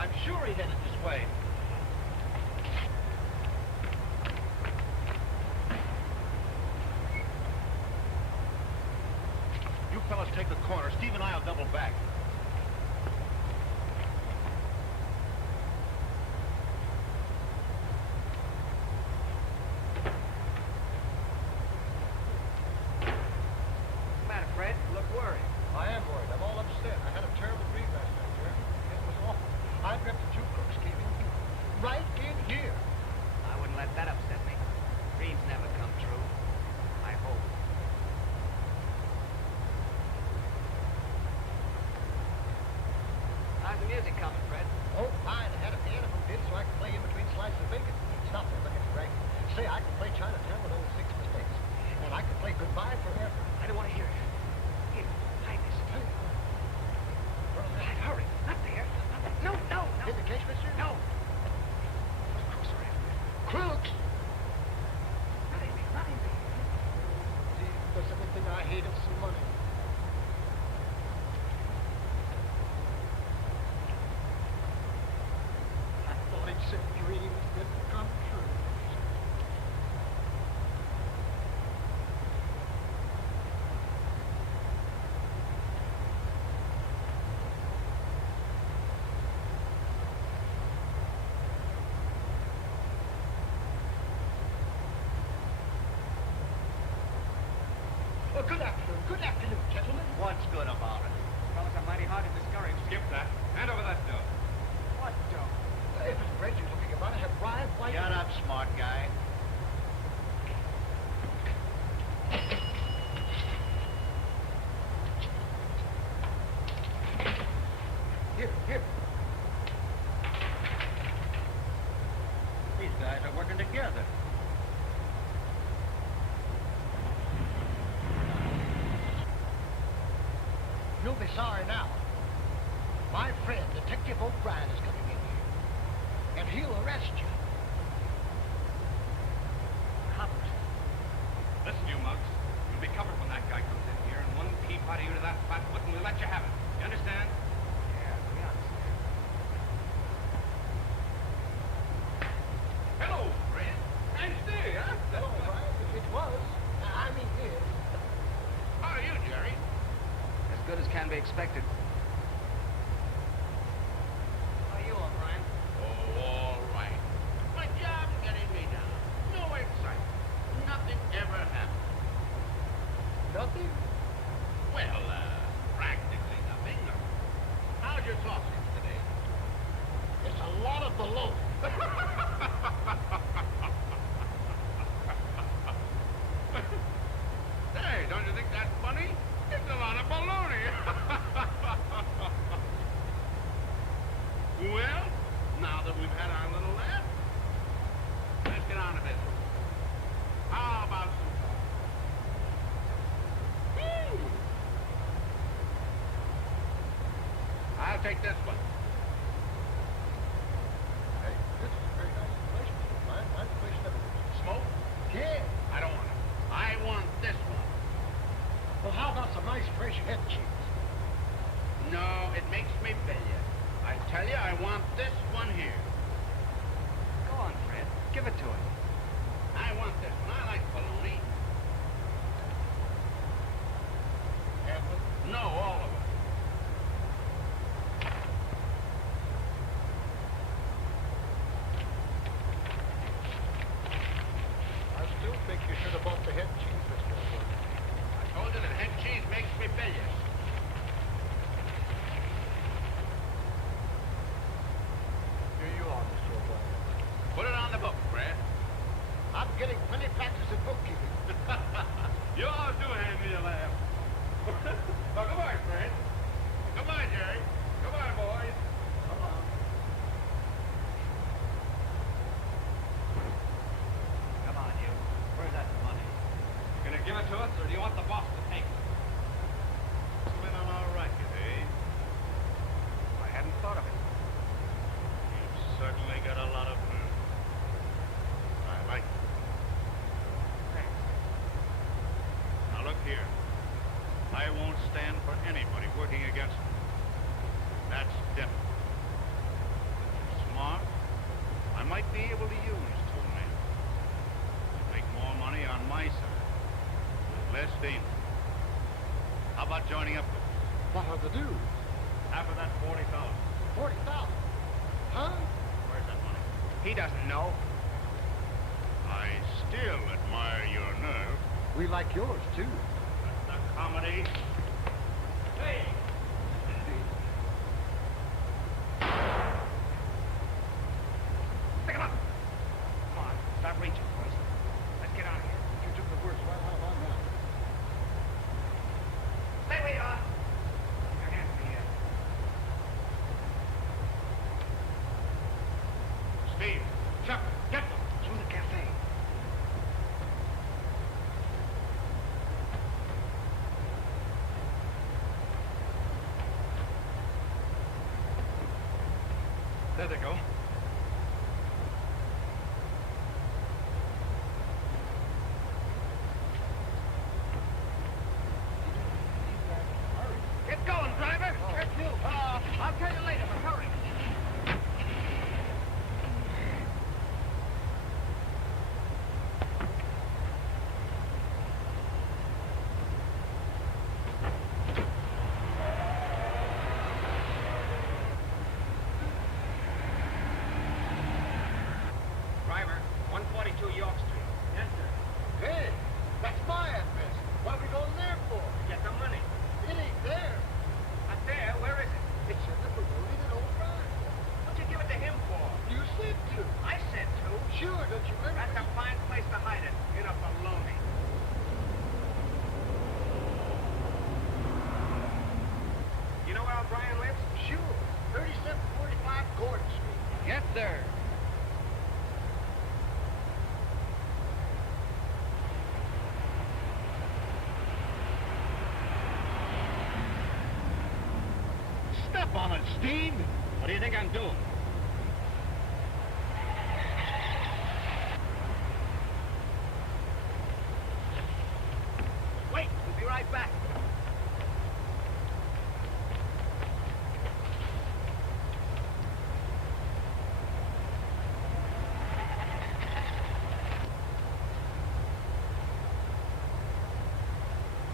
I'm sure he headed this way. You fellas take the corner. Steve and I will double back. What's the matter, Fred? You look worried. I am worried. I'm all upset. I had a terrible dream last night, Jeremy. It was awful. I dreamt the two crooks came in here. Right in here. I wouldn't let that upset me. Dreams never come true. I hope. How's the music coming, Fred? Oh, fine. I had a piano moved in so I could play in between slices of bacon. Stop there. Look at the record. Say, I can play Chinatown with old Six Mistakes. And I can play Goodbye Forever. I don't want to hear it. Here, hide this. Hey. Hide, hurry. Not there. Not there. No, no, no. Hit the case, mister? No. Those crooks are after me. Crooks! Not in there, not in there. See, there's everything I hate is some money. I thought it said dreams didn't come true. Well, good afternoon, gentlemen. What's good about it? Fellas are mighty hard to discourage. Skip that. Hand over that dough. What dough? If it's bread you're looking about, I have rye, white... Shut up, smart guy. Here. These guys are working together. You'll be sorry now. My friend, Detective O'Brien, is coming in here. And he'll arrest you. Coppers. Listen, you mugs. You'll be covered when that guy comes in here, and one peep out of you to that fat foot, and we'll let you have it. You understand? Yeah, we understand. Hello, Fred. be expected. How are you all, Brian? Oh, all right. My job's getting me down. No excitement. Nothing ever happened. Nothing? Well, practically nothing. How's your sausage today? It's a lot of baloney. Hey, don't you think that's funny? It's a lot of baloney. Well, now that we've had our little laugh, let's get on to business. How about some coffee? Woo! I'll take this one. Hey, this is a very nice place, Mr. Brian. Mine's the place never is. Smoke? Yeah. I don't want it. I want this one. Well, how about some nice fresh head cheese? No, it makes me bilious. I tell you, I want this one here. Go on, Fred. Give it to him. I want this one. I like bologna. Half of it? No, all of it. I still think you should have bought the head cheese, Mr. O'Brien. I told you that head cheese makes me bilious. Here you are, Mr. O'Brien. Put it on the book, Fred. I'm getting plenty of practice in bookkeeping. You all do hand me a laugh. Well, goodbye, Fred. Goodbye, Jerry. Goodbye, boys. Come on. Come on, you. Where's that money? You gonna give it to us, or do you want the boss to take it? Come in on our racket, eh? I hadn't thought of it. You've certainly got a lot of nerve. I like it. Thanks. Now look here. I won't stand for anybody working against me. That's definite. If you're smart, I might be able to use two men. You'll make more money on my side. With less danger. How about joining up with us? What are the dues? Half of that 40,000. 40,000. Huh? Where's that money? He doesn't know. I still admire your nerve. We like yours, too. But the comedy. Hey! Pick him up! Come on, start reaching, boys. Let's get out of here. You took the words right out of my mouth. Stay where you are. Your hands in the air. Steve, Chuck, get them! Through the cafe. There they go. Get going, driver! I'll tell you later, but hurry. Driver, 142 York Street. Yes, sir. Hey, that's my address. What are we going there for? Get the money. It ain't there. Not there. Where is it? It's in the balloon in old Brian. What'd you give it to him for? You said to. I said to. Sure, don't you remember? That's a fine place to hide it. In a baloney. You know where O'Brien lives? Sure. 3745 Gordon Street. Yes, sir. Step on it, Steve! What do you think I'm doing? Wait, we'll be right back.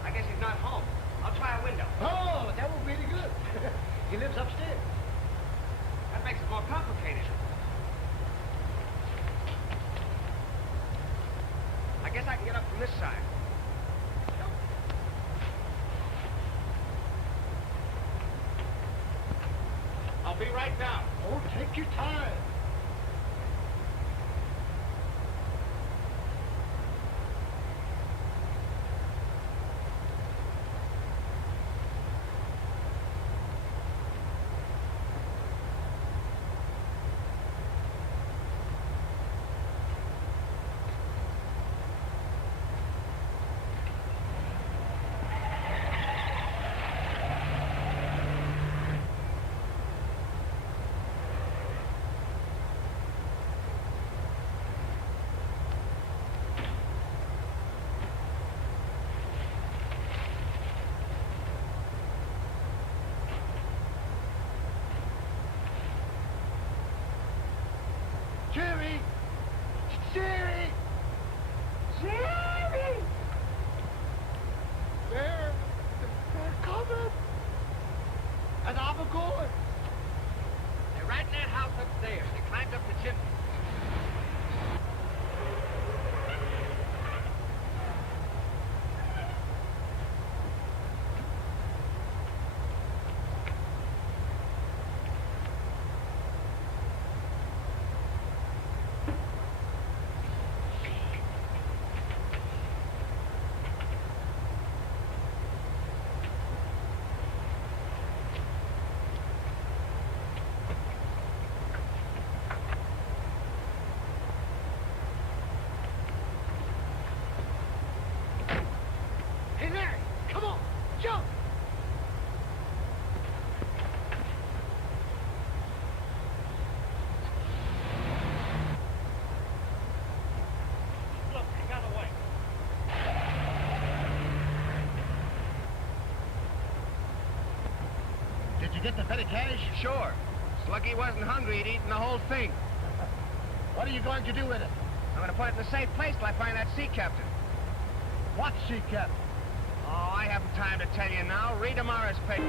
I guess he's not home. I'll try a window. Oh, that will be He lives upstairs. That makes it more complicated. I guess I can get up from this side. I'll be right down. Oh, take your time. Jerry! Jerry! Jerry! They're coming! And I'm a-going! They're right in that house upstairs. They climbed up the chimney. Hey, Larry! Come on! Jump! Look, they got away. Did you get the petty cash? Sure. Sluggy wasn't hungry. He'd eaten the whole thing. What are you going to do with it? I'm going to put it in a safe place till I find that sea captain. What sea captain? Oh, I haven't time to tell you now. Read tomorrow's paper.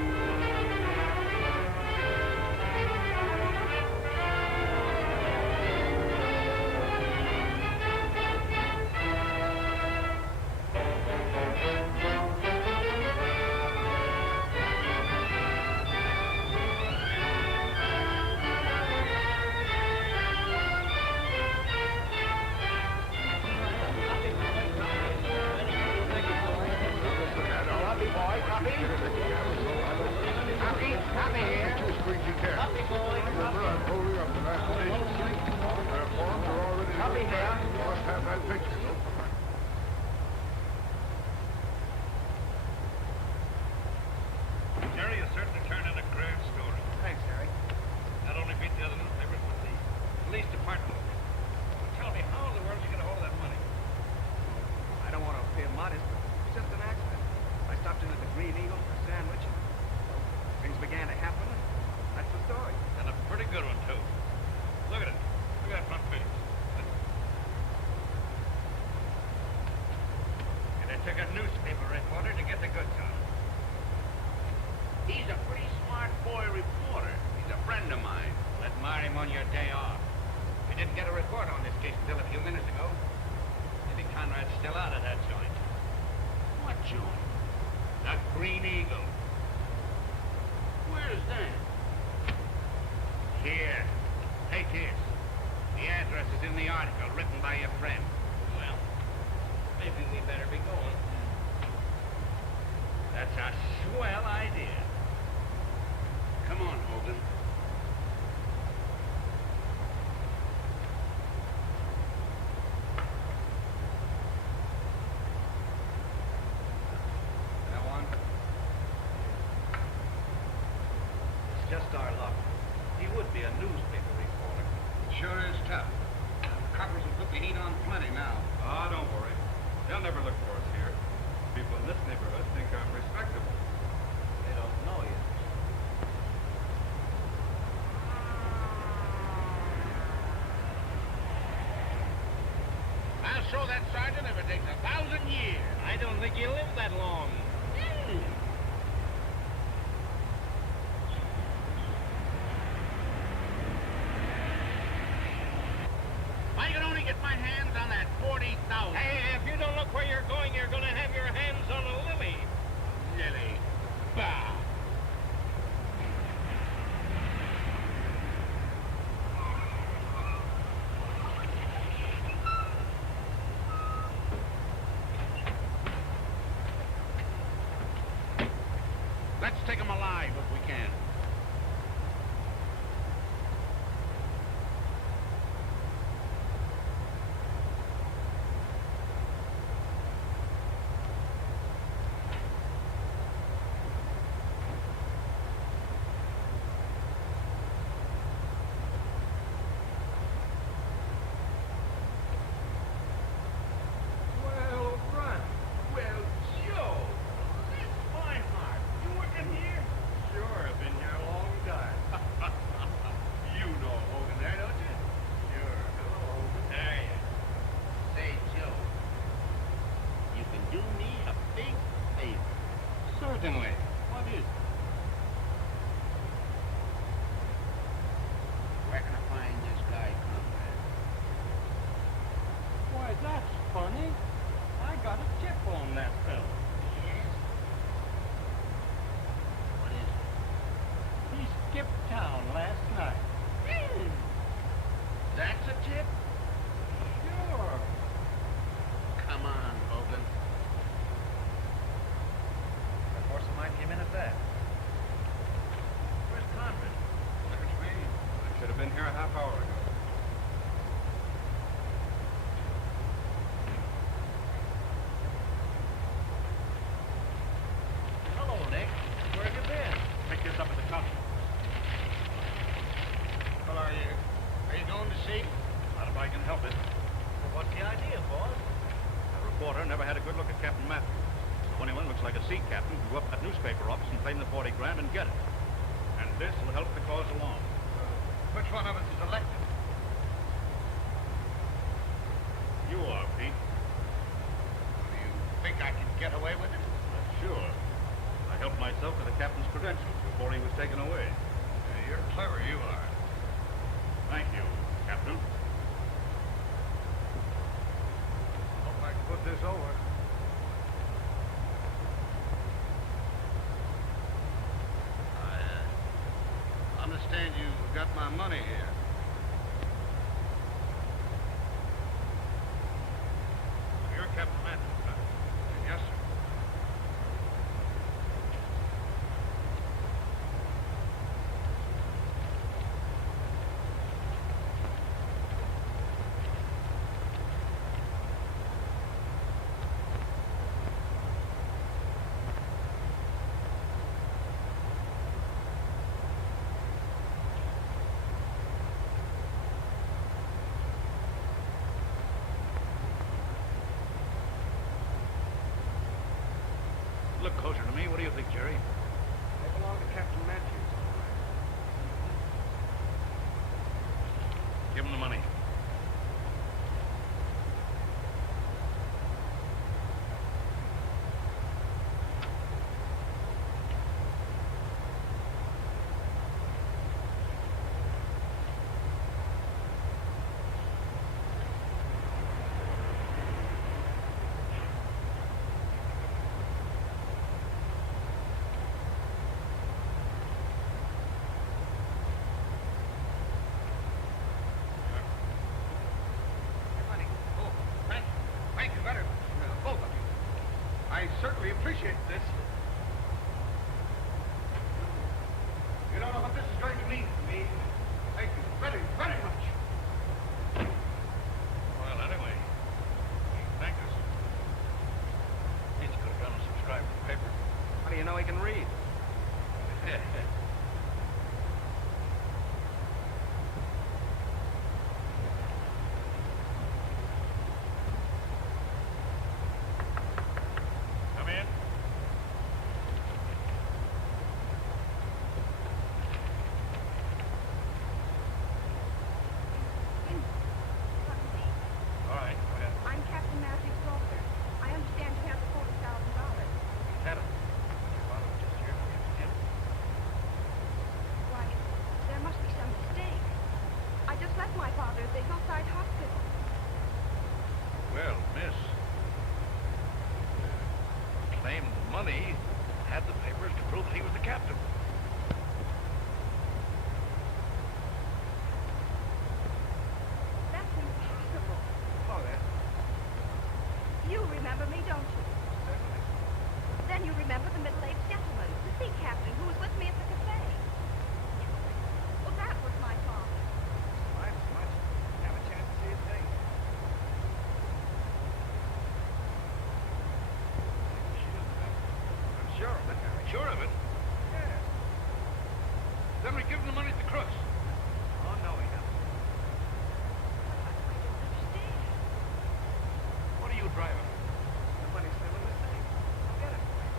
Jerry has certainly turned in a grand story. Thanks, Harry. Not only beat the other newspapers, but the police department. But tell me, how in the world did you get a hold of that money? I don't want to appear modest, but it's just an accident. I stopped in at the Green Eagle for a sandwich, and things began to happen, and that's the story. And a pretty good one, too. Look at it. Look at that front page. And it took a newspaper reporter to get the goods on it. He's a pretty smart boy reporter. He's a friend of mine. Let him on your day off. We didn't get a report on this case until a few minutes ago. Maybe Conrad's still out of that joint. What joint? That Green Eagle. Where's that? Here. Take this. The address is in the article written by your friend. Well, maybe we better be going. That's a swell idea. Come on, Hogan. That one? It's just our luck. He would be a newspaper reporter. Sure is tough. Coppers will put the heat on plenty now. Ah, don't worry. They'll never look for us here. People in this neighborhood think I'm respectable. They don't know you. I'll show that sergeant if it takes 1,000 years. I don't think you'll live that long. Let's take them alive if we can. Certainly. What is it? Where can I find this guy, Conrad? Why, that's funny. I got a tip on that fellow. Yes? What is it? He skipped town last night. That's a tip? Sure. Come on, Hogan. The horse of mine came in at that. Where's Conrad? There's me. I should have been here a half hour ago. Hello, Nick. Where have you been? Pick this up at the customs. Well, are you going to see? Not if I can help it. Well, what's the idea, boss? A reporter never had a good look at Captain Matthews. So anyone looks like a sea captain can go up to that newspaper office and claim the 40 grand and get it. And this will help the cause along. Which one of us is elected? You are, Pete. Do you think I can get away with it? Sure. I helped myself to the captain's credentials before he was taken away. You're clever, you are. Thank you, Captain. Hope I can put this over. I understand you got my money here. You're Captain Matthews, huh? Yes, sir. Look closer to me. What do you think, Jerry? They belong to Captain Matthews, all right. Give him the money. Money. Oh, thank you. Thank you very much, both of you. I certainly appreciate this. You don't know what this is going to mean to me. Thank you very, very much. Well, anyway, thank us. Means you could have gone and subscribed to the paper. How do you know he can read? Come in. All right, go ahead. I'm Captain Matthew's daughter. I understand you have the $40,000. Had him. Your father was just here. We have to him. Why, there must be some mistake. I just left my father at the Hillside Hospital. Well, miss, claimed the money, had the papers to prove that he was the captain. That's impossible. Oh, that. You remember me, don't you? Certainly. Then you remember the middle-aged gentleman. see, Captain, who was with me at the cafe. Well, that was my father. Much. Have a chance to see his face. I'm sure of it, Harry. Sure of it? Yes. Then we give the money to Crooks. Oh, no, he doesn't. I don't understand. What are you driving? The money's still in the safe. I'll get it for you.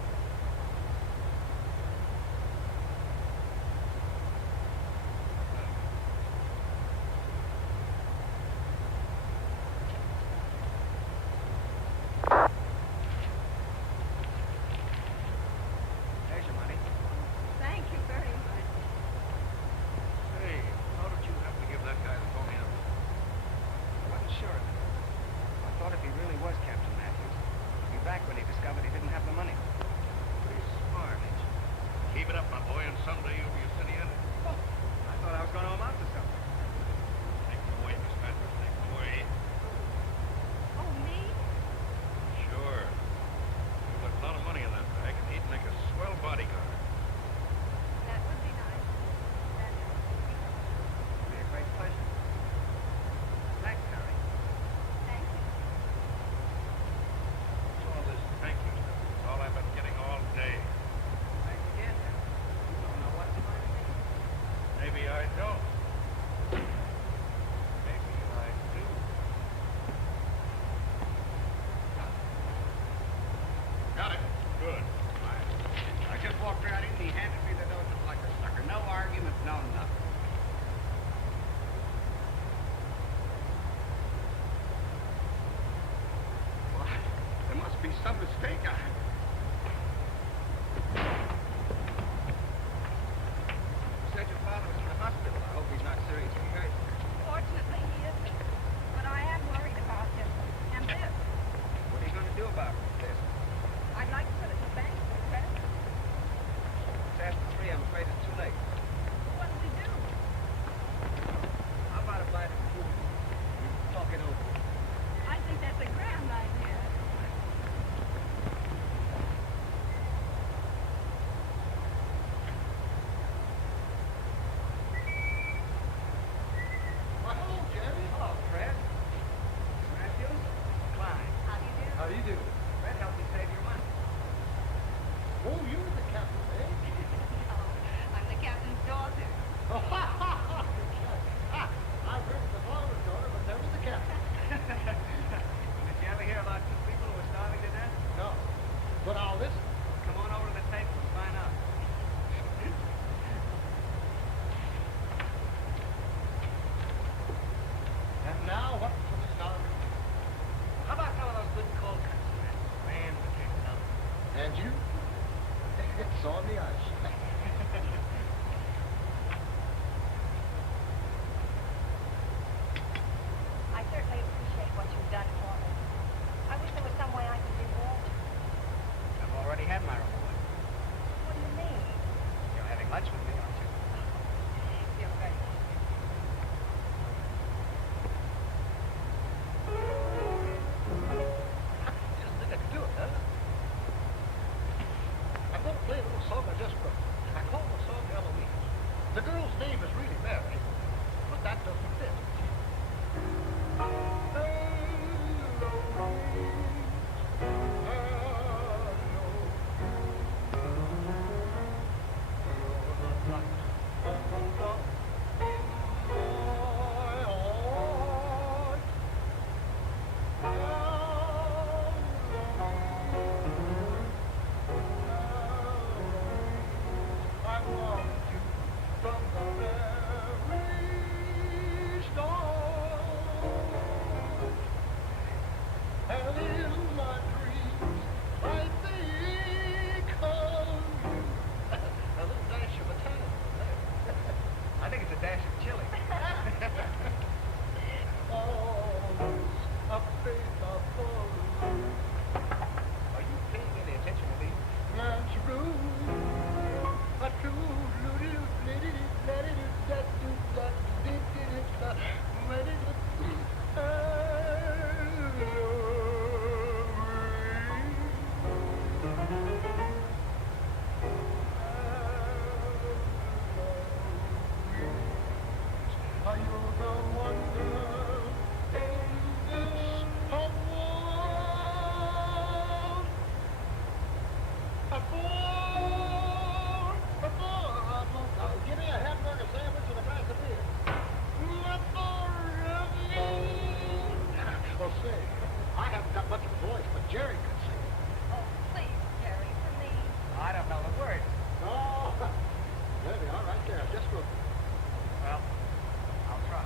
There's your money. Thank you very much. Hey, how did you happen to give that guy the phony number? I wasn't sure of it. I thought if he really was Captain Matthews, he'd be back when he discovered he didn't have the money. Pretty smart, ain't you? Keep it up, my boy, and someday you'll be a city editor. Oh, I thought I was going to amount to something. Take him away, Miss Matthews. Take him away. Oh, me? Sure. You've got a lot of money in that bag, and he'd make a swell bodyguard. That would be nice. That It'd be a great pleasure. Thanks, Harry. Thank you. What's all this thank you stuff? It's all I've been getting all day. Thanks again, Harry. You don't know what to find me. Maybe I don't. Maybe I do. Got it. Good. I just walked right in, he handed me the note just like a sucker. No argument, no nothing. Well, there must be some mistake. You said your father was in the hospital. I hope he's not seriously hurt. Fortunately, he isn't. But I am worried about him. And this. What are you going to do about this? I'd like to put it in the bank for the credit. It's after 3. I'm afraid it's too late. What do we do? How about a bite of food? We talk it over. I think that's a grand idea. Well, hello, Jerry. Hello, Fred. Matthews? Klein. How do you do? How do you do? Fred helped me save your money. Oh, you're the captain, eh? No, I'm the captain's daughter. I've heard of the father's daughter, but never the captain. Did you ever hear about 2 people who were starving to death? No. But I'll listen. Come on over to the table and find out. And now, what for the starving? How about some of those good cold cuts? Man, we can't tell. And you? It's on the ice. I certainly appreciate what you've done for me. I wish there was some way I could reward you. I've already had my reward. What do you mean? You're having lunch with me, aren't you? You're right. Just think I could do it, huh? I'm going to play a little song I just wrote. Jerry could sing it. Oh, please, Jerry, for me. I don't know the words. Oh, there they are right there. Just look. Well, I'll try.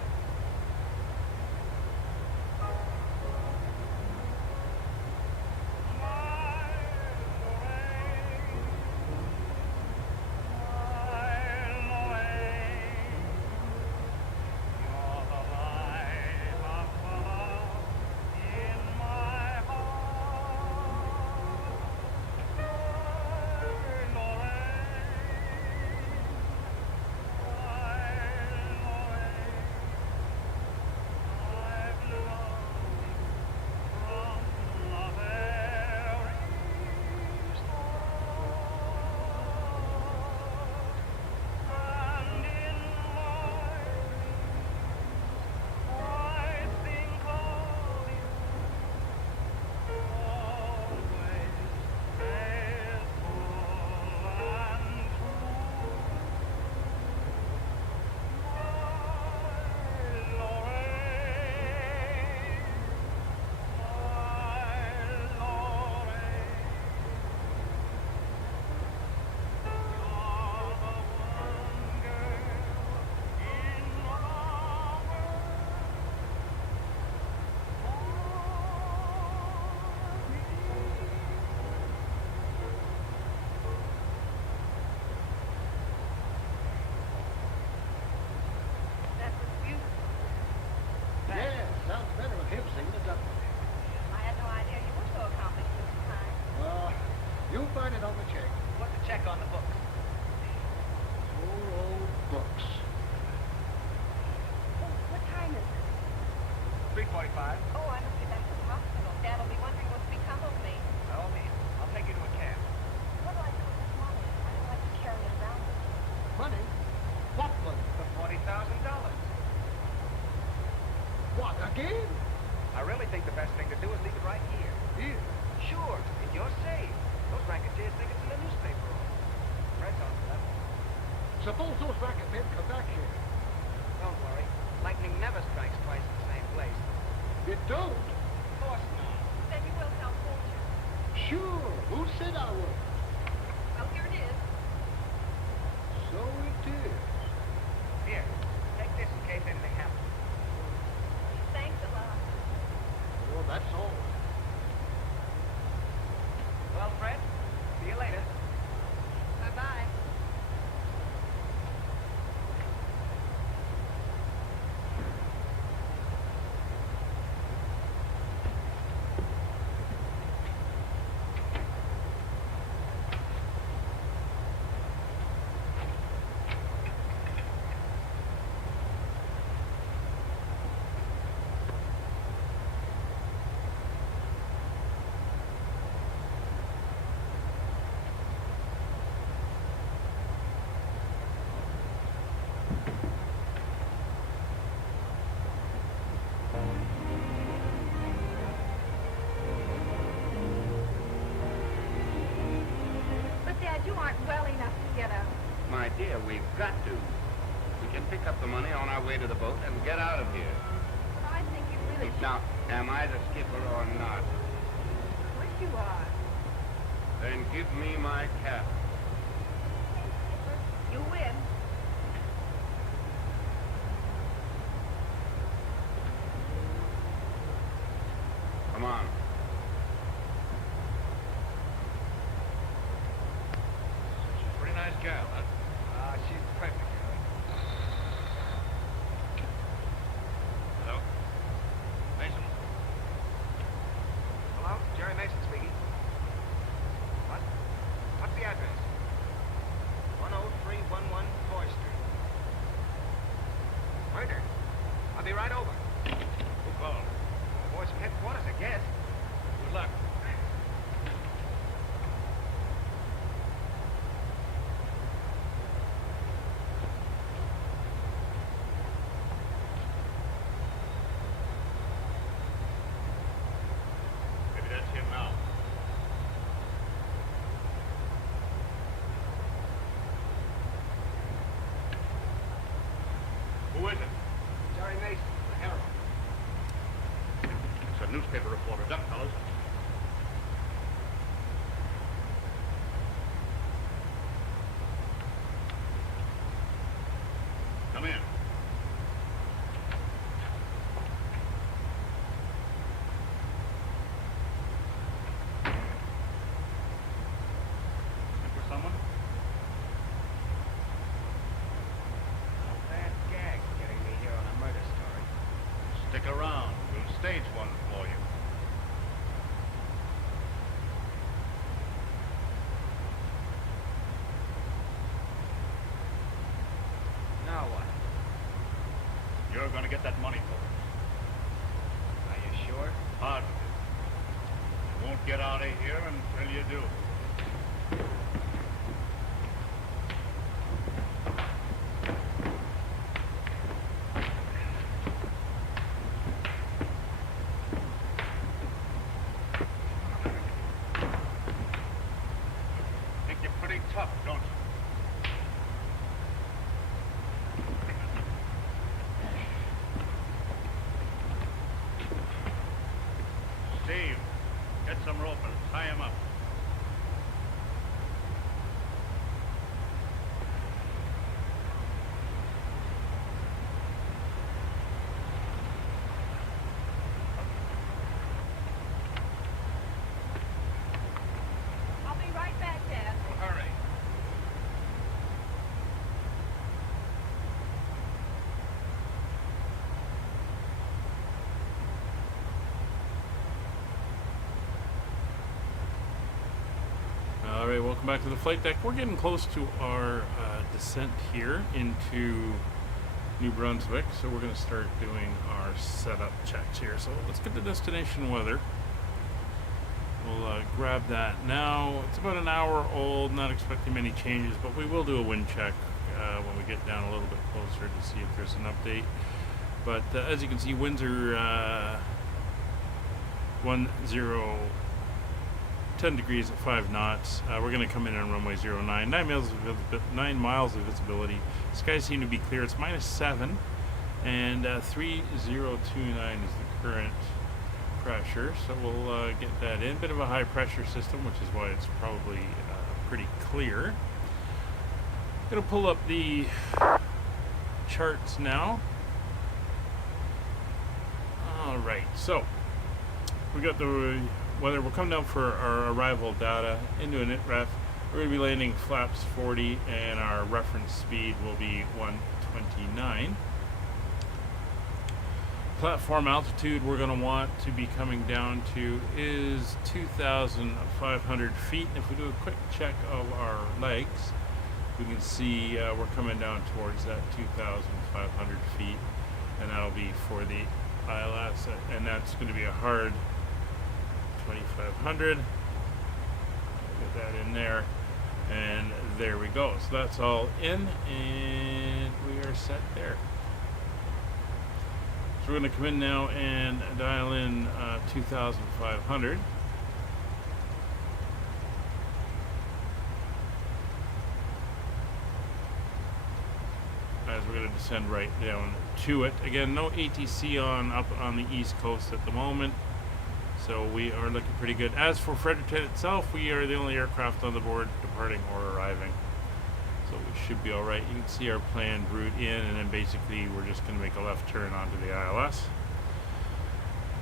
Suppose those racket men come back here. Don't worry. Lightning never strikes twice in the same place. It don't? Of course not. Then you will tell fortune. Sure. Who said I would? Well, here it is. So it is. Here, take this in case anything happens. Thanks a lot. Well, that's all. Well, Fred, see you later. Bye-bye. You aren't well enough to get up. My dear, we've got to. We can pick up the money on our way to the boat and get out of here. But I think you really should. Now, am I the skipper or not? Of course you are. Then give me my cap. You win. Come on. Pretty nice gal, huh? She's perfect, Harry. Hello? Mason? Hello? Jerry Mason speaking. What? What's the address? 10311 Foy Street. Murder. I'll be right over. Who called? Boys from headquarters, I guess. Good luck. going to get that money for us. Are you sure? Positive. You won't get out of here until you do. Think you're pretty tough, don't you? Steve, get some rope and tie him up. I'll be right back, Dad. Well, hurry. All right, welcome back to the flight deck. We're getting close to our descent here into New Brunswick, so we're going to start doing our setup checks here. So let's get the destination weather. We'll grab that now. It's about an hour old, not expecting many changes, but we will do a wind check when we get down a little bit closer to see if there's an update. But as you can see, winds are 10 degrees at 5 knots. We're going to come in on runway 09. 9 miles of visibility. Skies seem to be clear. It's -7, and 3029 is the current pressure. So we'll get that in. Bit of a high pressure system, which is why it's probably pretty clear. Going to pull up the charts now. All right, so we got the weather. We'll come down for our arrival data into an ITREF. We're going to be landing flaps 40, and our reference speed will be 129. Platform altitude we're going to want to be coming down to is 2,500 feet. And if we do a quick check of our legs, we can see we're coming down towards that 2,500 feet, and that'll be for the ILS, and that's going to be a hard 2,500. Get that in there, and there we go. So that's all in, and we are set there. So we're going to come in now and dial in 2,500. As we're going to descend right down to it. Again, no ATC on up on the East Coast at the moment, so we are looking pretty good. As for Fredericton itself, we are the only aircraft on the board departing or arriving, so we should be all right. You can see our planned route in, and then basically we're just going to make a left turn onto the ILS.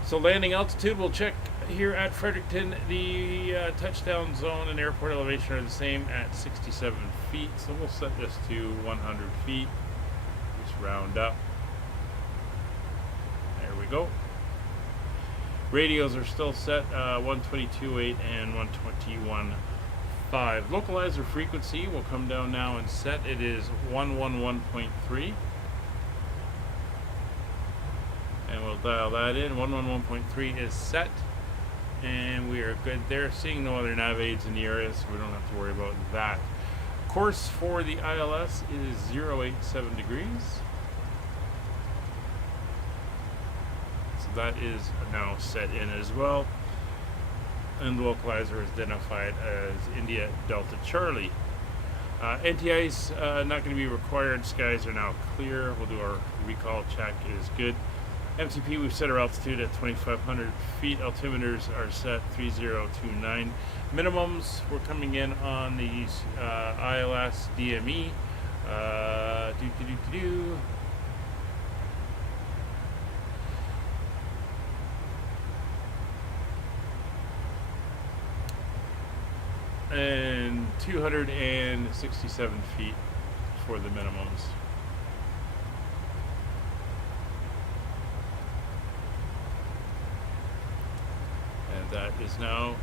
So landing altitude, we'll check here at Fredericton. The touchdown zone and airport elevation are the same at 67 feet, so we'll set this to 100 feet. Just round up. There we go. Radios are still set 122.8 and 121.5. Localizer frequency will come down now and set. It is 111.3. And we'll dial that in. 111.3 is set. And we are good there. Seeing no other nav aids in the area, so we don't have to worry about that. Course for the ILS is 087 degrees. So that is now set in as well. And the localizer is identified as India Delta Charlie. NTI's not going to be required. Skies are now clear. We'll do our recall check. It is good. MTP, we've set our altitude at 2,500 feet. Altimeters are set 3029. Minimums, we're coming in on the ILS DME. And 267 feet for the minimums. That is now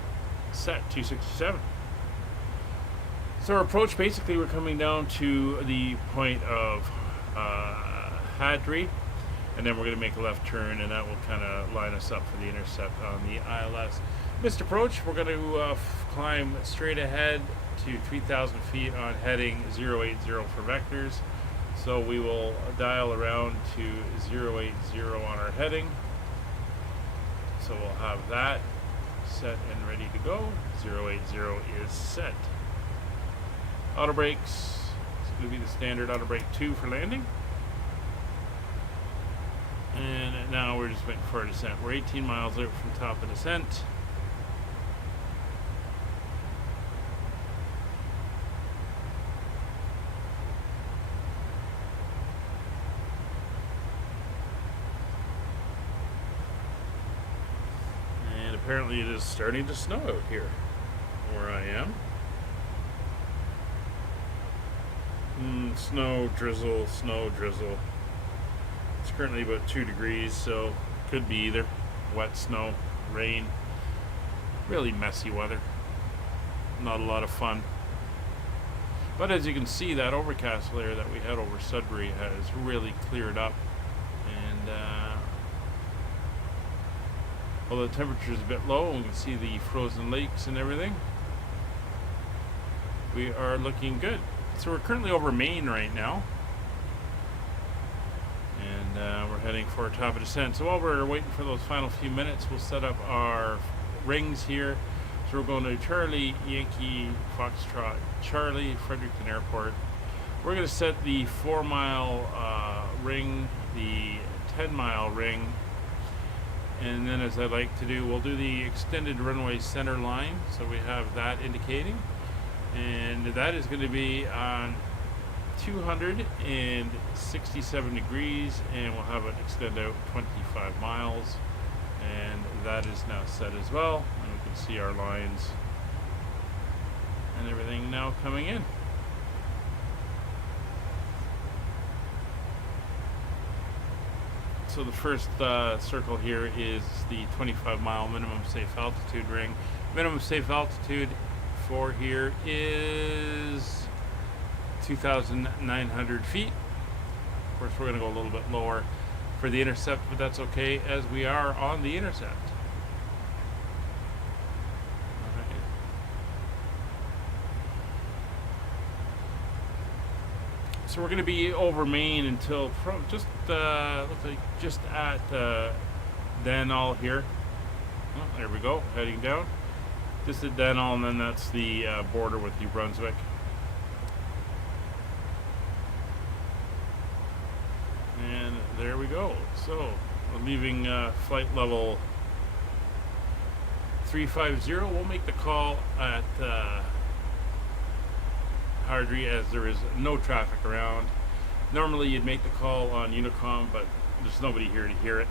set 267. So our approach, basically we're coming down to the point of Hadri, and then we're going to make a left turn, and that will kind of line us up for the intercept on the ILS. Missed approach, we're going to climb straight ahead to 3,000 feet on heading 080 for vectors. So we will dial around to 080 on our heading. So we'll have that set and ready to go. 080 is set. Auto brakes, it's going to be the standard auto brake 2 for landing. And now we're just waiting for a descent. We're 18 miles out from top of descent. And apparently it is starting to snow out here where I am. Snow, drizzle, snow, drizzle. It's currently about 2 degrees, so could be either wet snow, rain, really messy weather. Not a lot of fun. But as you can see, that overcast layer that we had over Sudbury has really cleared up. And although the temperature is a bit low, we can see the frozen lakes and everything. We are looking good. So we're currently over Maine right now. And we're heading for a top of descent. So while we're waiting for those final few minutes, we'll set up our rings here. So we're going to Charlie, Yankee, Foxtrot, Charlie, Fredericton Airport. We're going to set the 4-mile ring, the 10-mile ring, and then as I like to do, we'll do the extended runway center line. So we have that indicating. And that is going to be on 267 degrees, and we'll have it extend out 25 miles, and that is now set as well, and we can see our lines and everything now coming in. So the first circle here is the 25-mile minimum safe altitude ring. Minimum safe altitude for here is 2,900 feet. Of course, we're going to go a little bit lower for the intercept, but that's okay as we are on the intercept. All right. So we're going to be over Maine until just looks like just at Danall here. Oh, there we go, heading down. Just at Danall, and then that's the border with New Brunswick. And there we go. So we're leaving flight level 350. We'll make the call at Hardry as there is no traffic around. Normally you'd make the call on Unicom, but there's nobody here to hear it.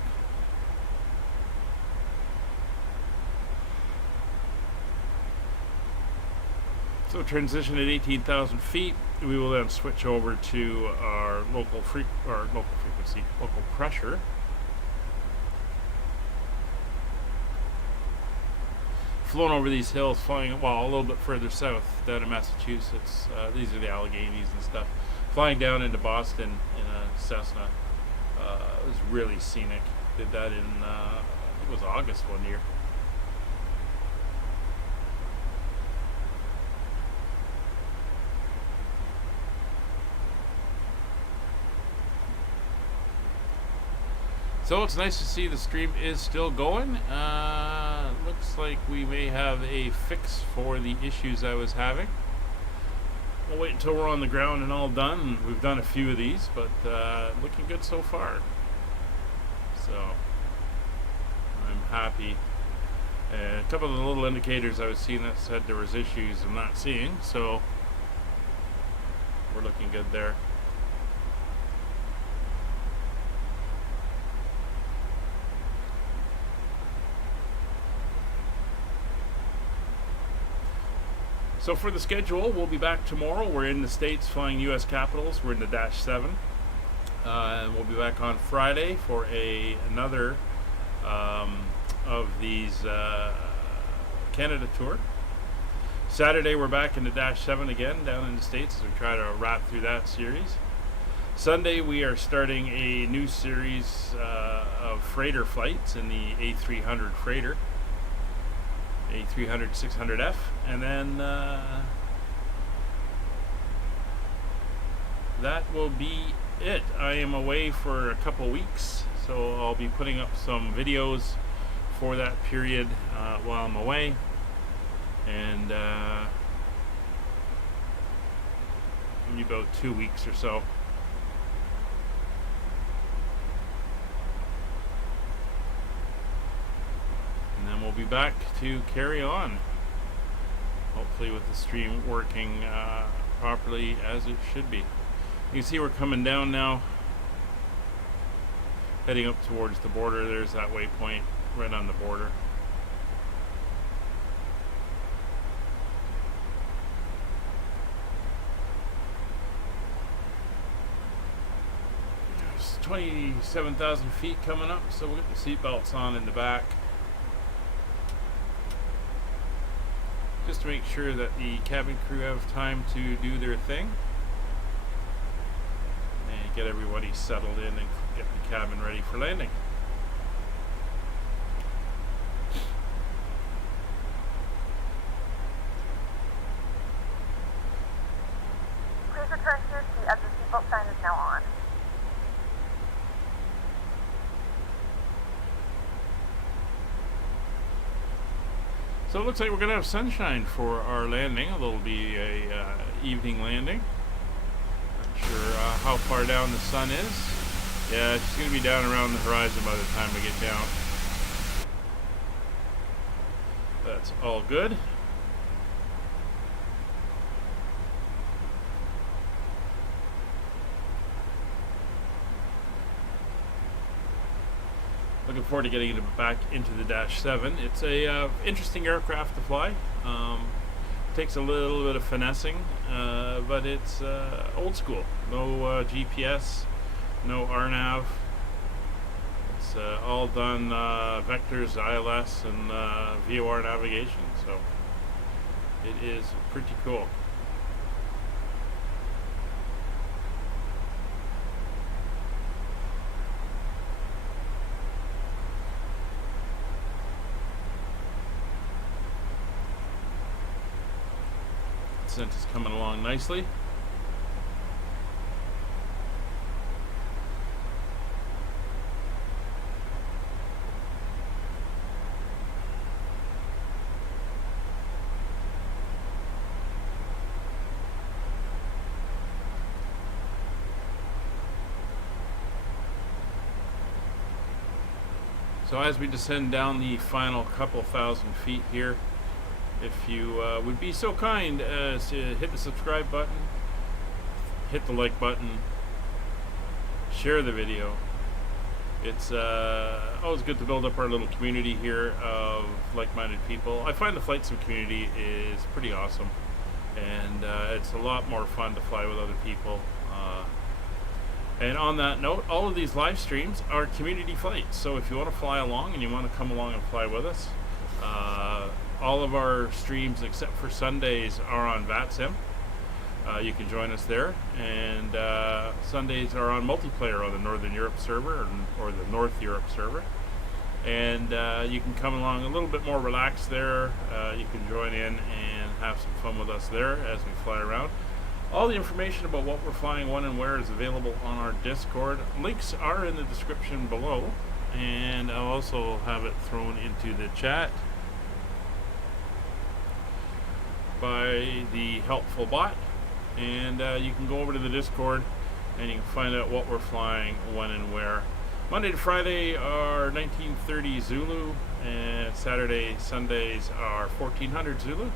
So transition at 18,000 feet. We will then switch over to our local pressure. Flown over these hills, flying, well, a little bit further south, down in Massachusetts. These are the Alleghenies and stuff. Flying down into Boston in a Cessna. It was really scenic. Did that in, I think it was August one year. So it's nice to see the stream is still going. Looks like we may have a fix for the issues I was having. We'll wait until we're on the ground and all done. We've done a few of these, but looking good so far. So I'm happy. A couple of the little indicators I was seeing that said there was issues I'm not seeing, so we're looking good there. So for the schedule, we'll be back tomorrow. We're in the States flying U.S. Capitals. We're in the Dash 7. And we'll be back on Friday for another of these Canada tour. Saturday, we're back in the Dash 7 again down in the States as we try to wrap through that series. Sunday we are starting a new series of freighter flights in the A300 freighter, A300 600F, and then that will be it. I am away for a couple weeks, so I'll be putting up some videos for that period while I'm away, and maybe about 2 weeks or so. And then we'll be back to carry on, hopefully with the stream working properly as it should be. You can see we're coming down now, heading up towards the border. There's that waypoint right on the border. There's 27,000 feet coming up, so we'll get the seatbelts on in the back, just to make sure that the cabin crew have time to do their thing and get everybody settled in and get the cabin ready for landing. Please return to your seat as the seatbelt sign is now on. So it looks like we're going to have sunshine for our landing, although it'll be a evening landing. Not sure how far down the sun is. Yeah, it's going to be down around the horizon by the time we get down. That's all good. Looking forward to getting it back into the Dash 7. It's a interesting aircraft to fly. Takes a little bit of finessing, but it's old school. No GPS, no RNAV. It's all done vectors, ILS, and VOR navigation. So it is pretty cool. Descent is coming along nicely. So as we descend down the final couple thousand feet here, if you would be so kind as to hit the subscribe button, hit the like button, share the video. It's always good to build up our little community here of like-minded people. I find the flight sim community is pretty awesome, and it's a lot more fun to fly with other people. And on that note, all of these live streams are community flights, so if you want to fly along and you want to come along and fly with us, all of our streams except for Sundays are on VATSIM. You can join us there, and Sundays are on multiplayer on the Northern Europe server or the North Europe server, and you can come along a little bit more relaxed there. You can join in and have some fun with us there as we fly around. All the information about what we're flying, when and where is available on our Discord. Links are in the description below, and I'll also have it thrown into the chat by the helpful bot, and you can go over to the Discord and you can find out what we're flying, when and where. Monday to Friday are 1930 Zulu, and Saturday, Sundays are 1400 Zulu.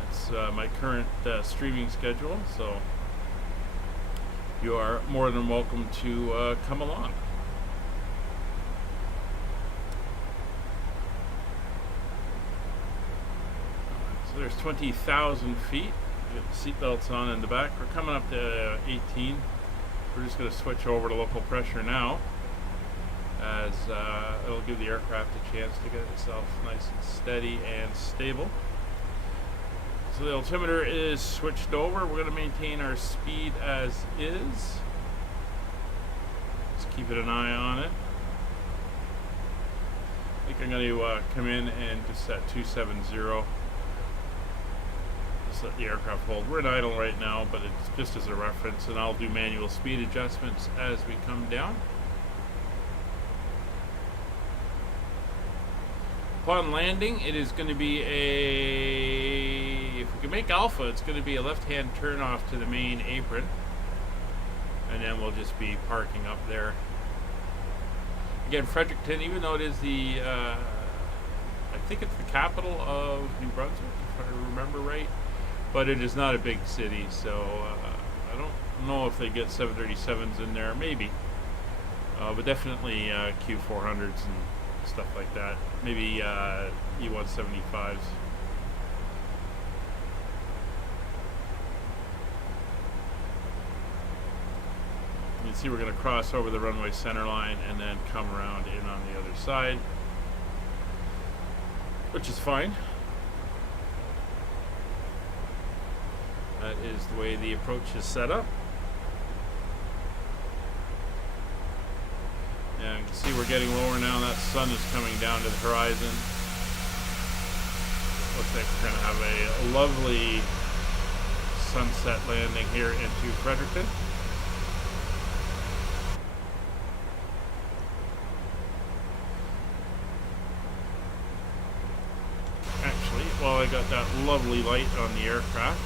That's my current streaming schedule, so you are more than welcome to come along. So there's 20,000 feet. We got the seatbelts on in the back. We're coming up to 18. We're just going to switch over to local pressure now, as it'll give the aircraft a chance to get itself nice and steady and stable. So the altimeter is switched over. We're going to maintain our speed as is. Just keeping an eye on it. I think I'm going to come in and just set 270. Just let the aircraft hold. We're in idle right now, but it's just as a reference, and I'll do manual speed adjustments as we come down. Upon landing, it is going to be if we can make alpha, it's going to be a left-hand turn off to the main apron, and then we'll just be parking up there. Again, Fredericton, even though it is the, I think it's the capital of New Brunswick, if I remember right, but it is not a big city, so I don't know if they get 737s in there, maybe, but definitely Q400s and stuff like that. Maybe E175s. You can see we're going to cross over the runway center line and then come around in on the other side, which is fine. That is the way the approach is set up. Yeah, you can see we're getting lower now. That sun is coming down to the horizon. Looks like we're going to have a lovely sunset landing here into Fredericton. Actually, while I got that lovely light on the aircraft,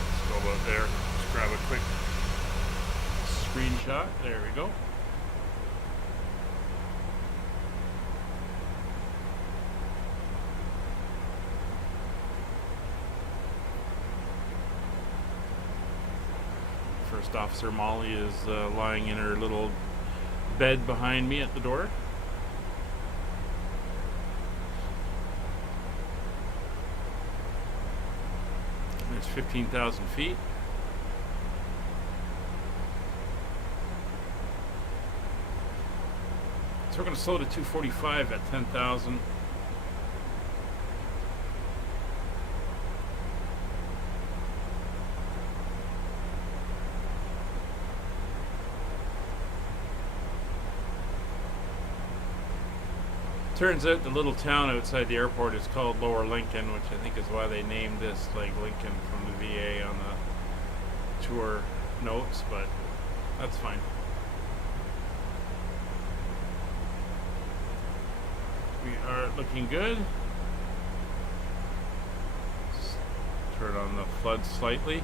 let's go out there, just grab a quick screenshot. There we go. First Officer Molly is lying in her little bed behind me at the door. There's 15,000 feet. So we're going to slow to 245 at 10,000. Turns out the little town outside the airport is called Lower Lincoln, which I think is why they named this like Lincoln from the VA on the tour notes, but that's fine. We are looking good. Let's turn on the flood slightly.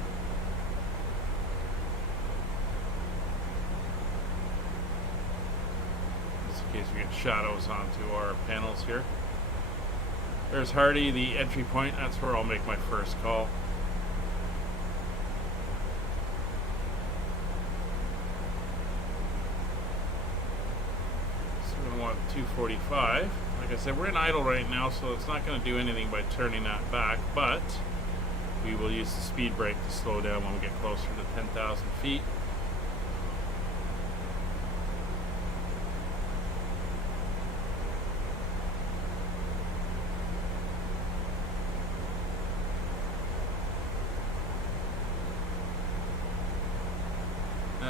In case we get shadows onto our panels here. There's Hardy, the entry point. That's where I'll make my first call. So we're going to want 245. Like I said, we're in idle right now, so it's not going to do anything by turning that back, but we will use the speed brake to slow down when we get closer to 10,000 feet.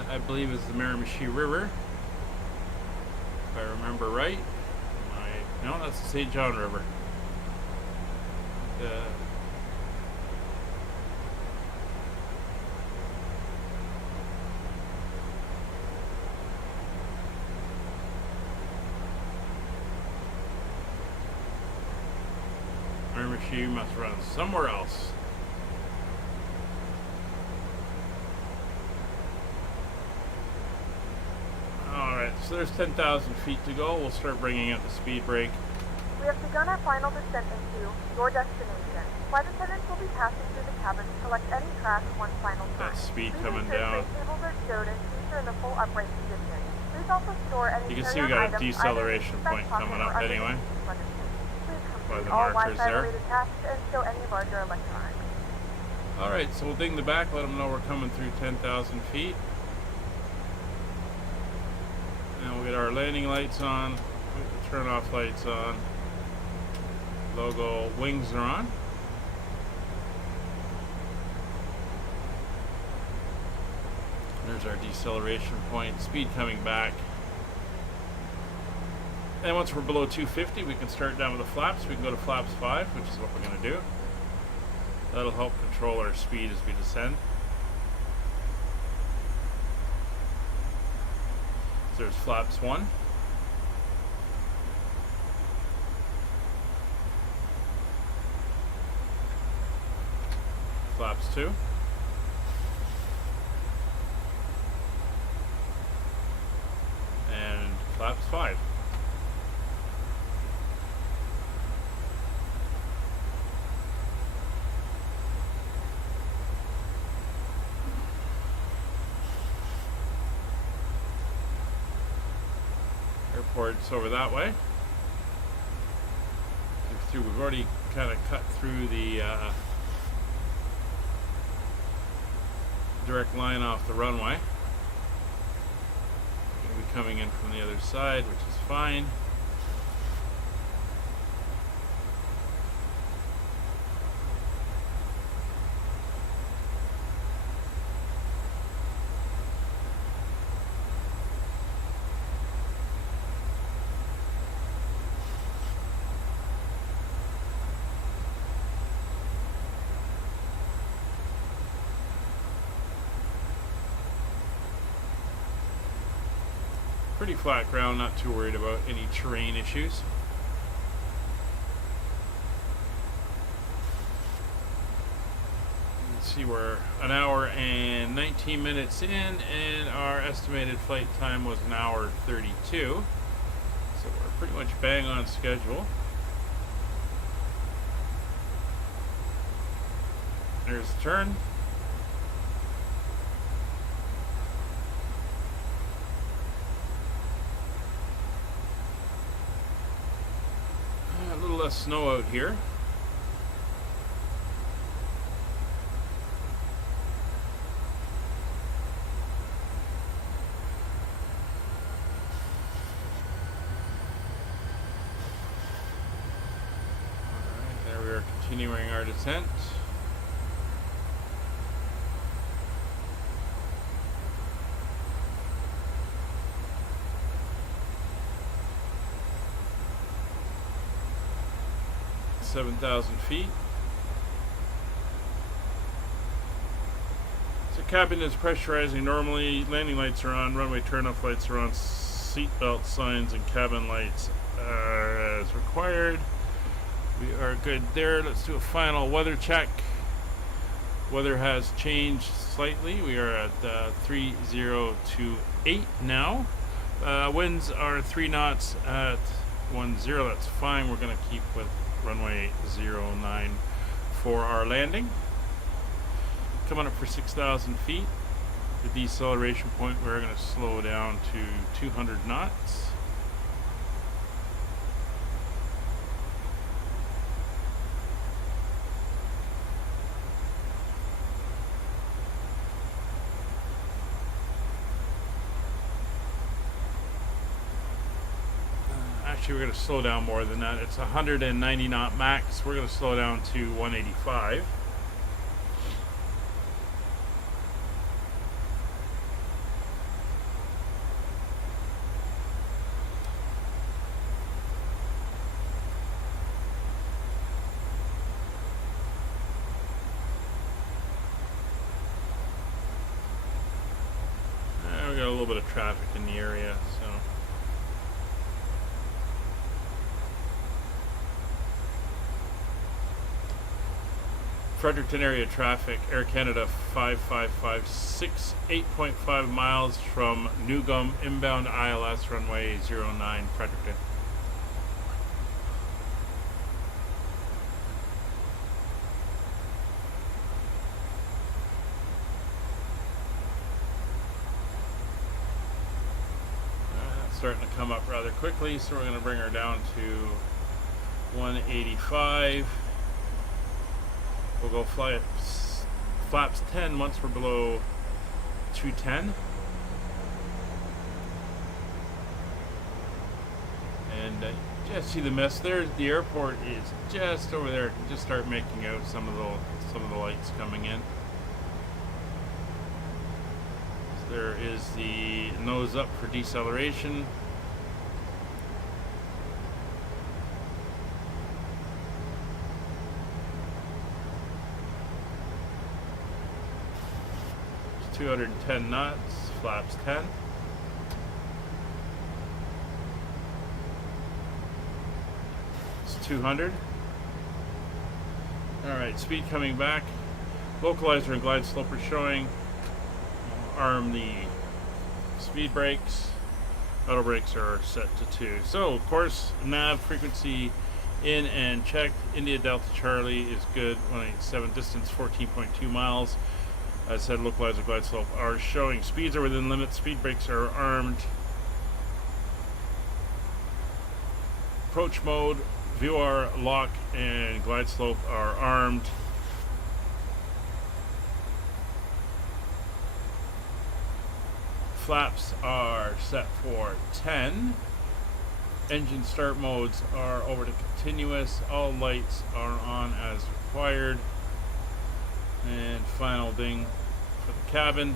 I believe is the Miramichi River, if I remember right. No, that's the St. John River. Miramichi must run somewhere else. So there's 10,000 feet to go. We'll start bringing out the speed brake. We have begun our final descent into your destination. Flight attendants will be passing through the cabin to collect any trash one final time. That speed Please coming ensure down. tray tables are stowed and seats are in the full upright position. Please also store any You can see we carry-on got a items deceleration either in point the back coming pocket up or anyway. underneath the luggage seat. Please By complete the all markers Wi-Fi there. related tasks and stow any larger electronics. Alright, so we'll ding the back, let them know we're coming through 10,000 feet. And we'll get our landing lights on, turn off lights on. Logo wings are on. There's our deceleration point, speed coming back. And once we're below 250, we can start down with the flaps. We can go to flaps 5, which is what we're going to do. That'll help control our speed as we descend. So there's flaps 1. Flaps 2. And flaps 5. Airport's over that way. We've already kind of cut through the direct line off the runway. We'll be coming in from the other side, which is fine. Pretty flat ground, not too worried about any terrain issues. You can see we're an hour and 19 minutes in, and our estimated flight time was an hour 32. So we're pretty much bang on schedule. There's the turn. Less snow out here. Alright, there we are continuing our descent. $7,000 feet. So cabin is pressurizing normally. Landing lights are on. Runway turnoff lights are on. Seatbelt signs and cabin lights are as required. We are good there. Let's do a final weather check. Weather has changed slightly. We are at 3028 now. Winds are 3 knots at 10. That's fine. We're going to keep with runway 09 for our landing. Coming up for 6,000 feet. The deceleration point, we're going to slow down to 200 knots. Actually, we're going to slow down more than that. It's 190 knot max. We're going to slow down to 185. We got a little bit of traffic in the area, so. Fredericton area traffic, Air Canada 5556, 8.5 miles from Newcomb, inbound ILS runway 09, Fredericton. Starting to come up rather quickly, so we're going to bring her down to 185. We'll go flaps 10 once we're below 210. And just see the mist there. The airport is just over there. Just start making out some of the lights coming in. So There is the nose up for deceleration. It's 210 knots, flaps 10. It's 200. Alright, speed coming back. Localizer and glide slope are showing. Arm the speed brakes. Auto brakes are set to 2. So, of course, nav frequency in and checked. India Delta Charlie is good. 187 distance, 14.2 miles. As I said, localizer, glide slope are showing. Speeds are within limits. Speed brakes are armed. Approach mode, VR, lock, and glide slope are armed. Flaps are set for 10. Engine start modes are over to continuous. All lights are on as required. And final ding for the cabin.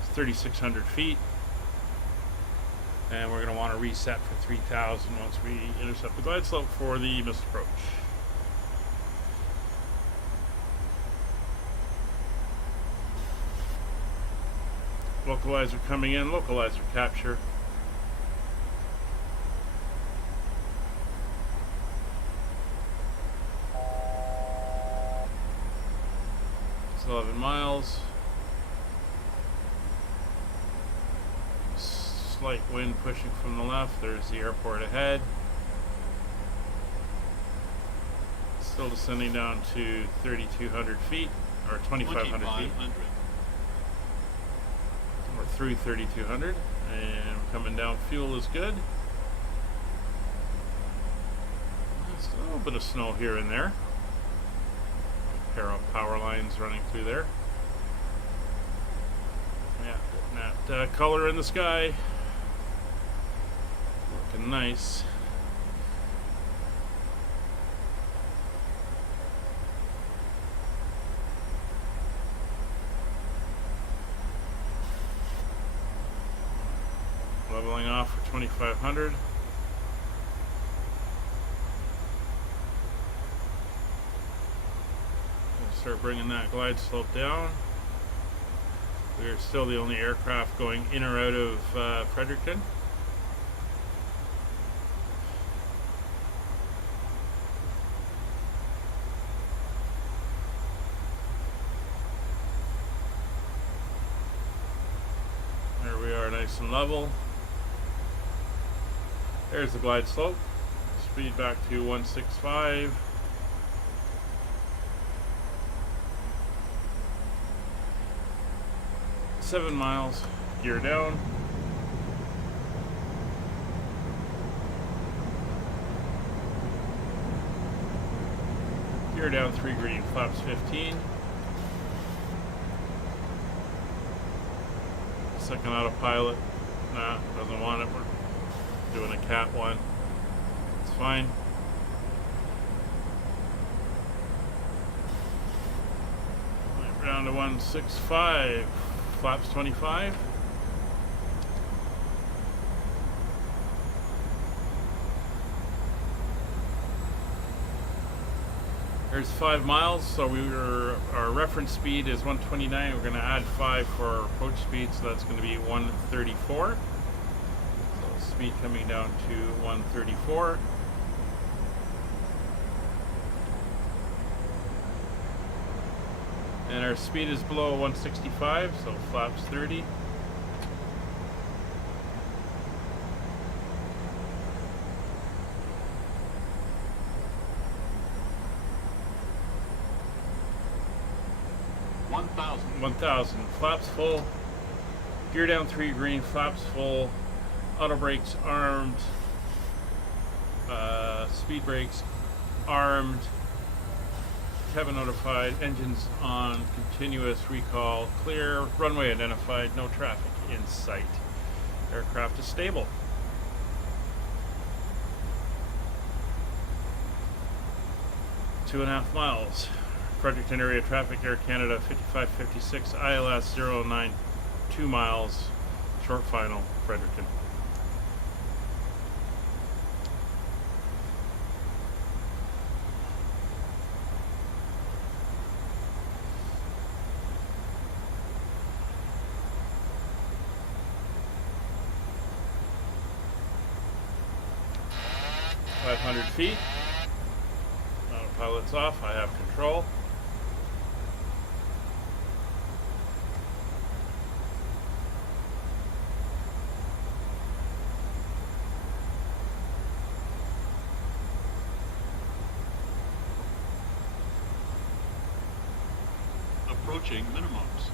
It's 3,600 feet. And we're going to want to reset for 3,000 once we intercept the glide slope for the missed approach. Localizer coming in, localizer capture. It's 11 miles. Slight wind pushing from the left. There's the airport ahead. Still descending down to 3,200 feet, or 2,500 feet. We're through 3,200, and coming down. Fuel is good. There's a little bit of snow here and there. A pair of power lines running through there. Yeah, getting that color in the sky. Looking nice. Leveling off for 2,500. We'll start bringing that glide slope down. We are still the only aircraft going in or out of Fredericton. There we are, nice and level. There's the glide slope. Speed back to 165. Seven miles. Gear down. Gear down 3 green. Flaps 15. Second autopilot. Nah, doesn't want it. We're doing a cat one. It's fine. Right, down to 165. Flaps 25. There's 5 miles, so our reference speed is 129. We're going to add 5 for our approach speed, so that's going to be 134. Speed coming down to 134. And our speed is below 165, so flaps 30. $1,000. Flaps full. Gear down 3 green. Flaps full. Auto brakes armed. Speed brakes armed. Cabin notified. Engines on. Continuous recall. Clear. Runway identified. No traffic in sight. Aircraft is stable. Two and a half miles. Fredericton area traffic. Air Canada 5556. ILS 2 miles, short final, Fredericton. Feet. Autopilot's off. I have control. Approaching minimums.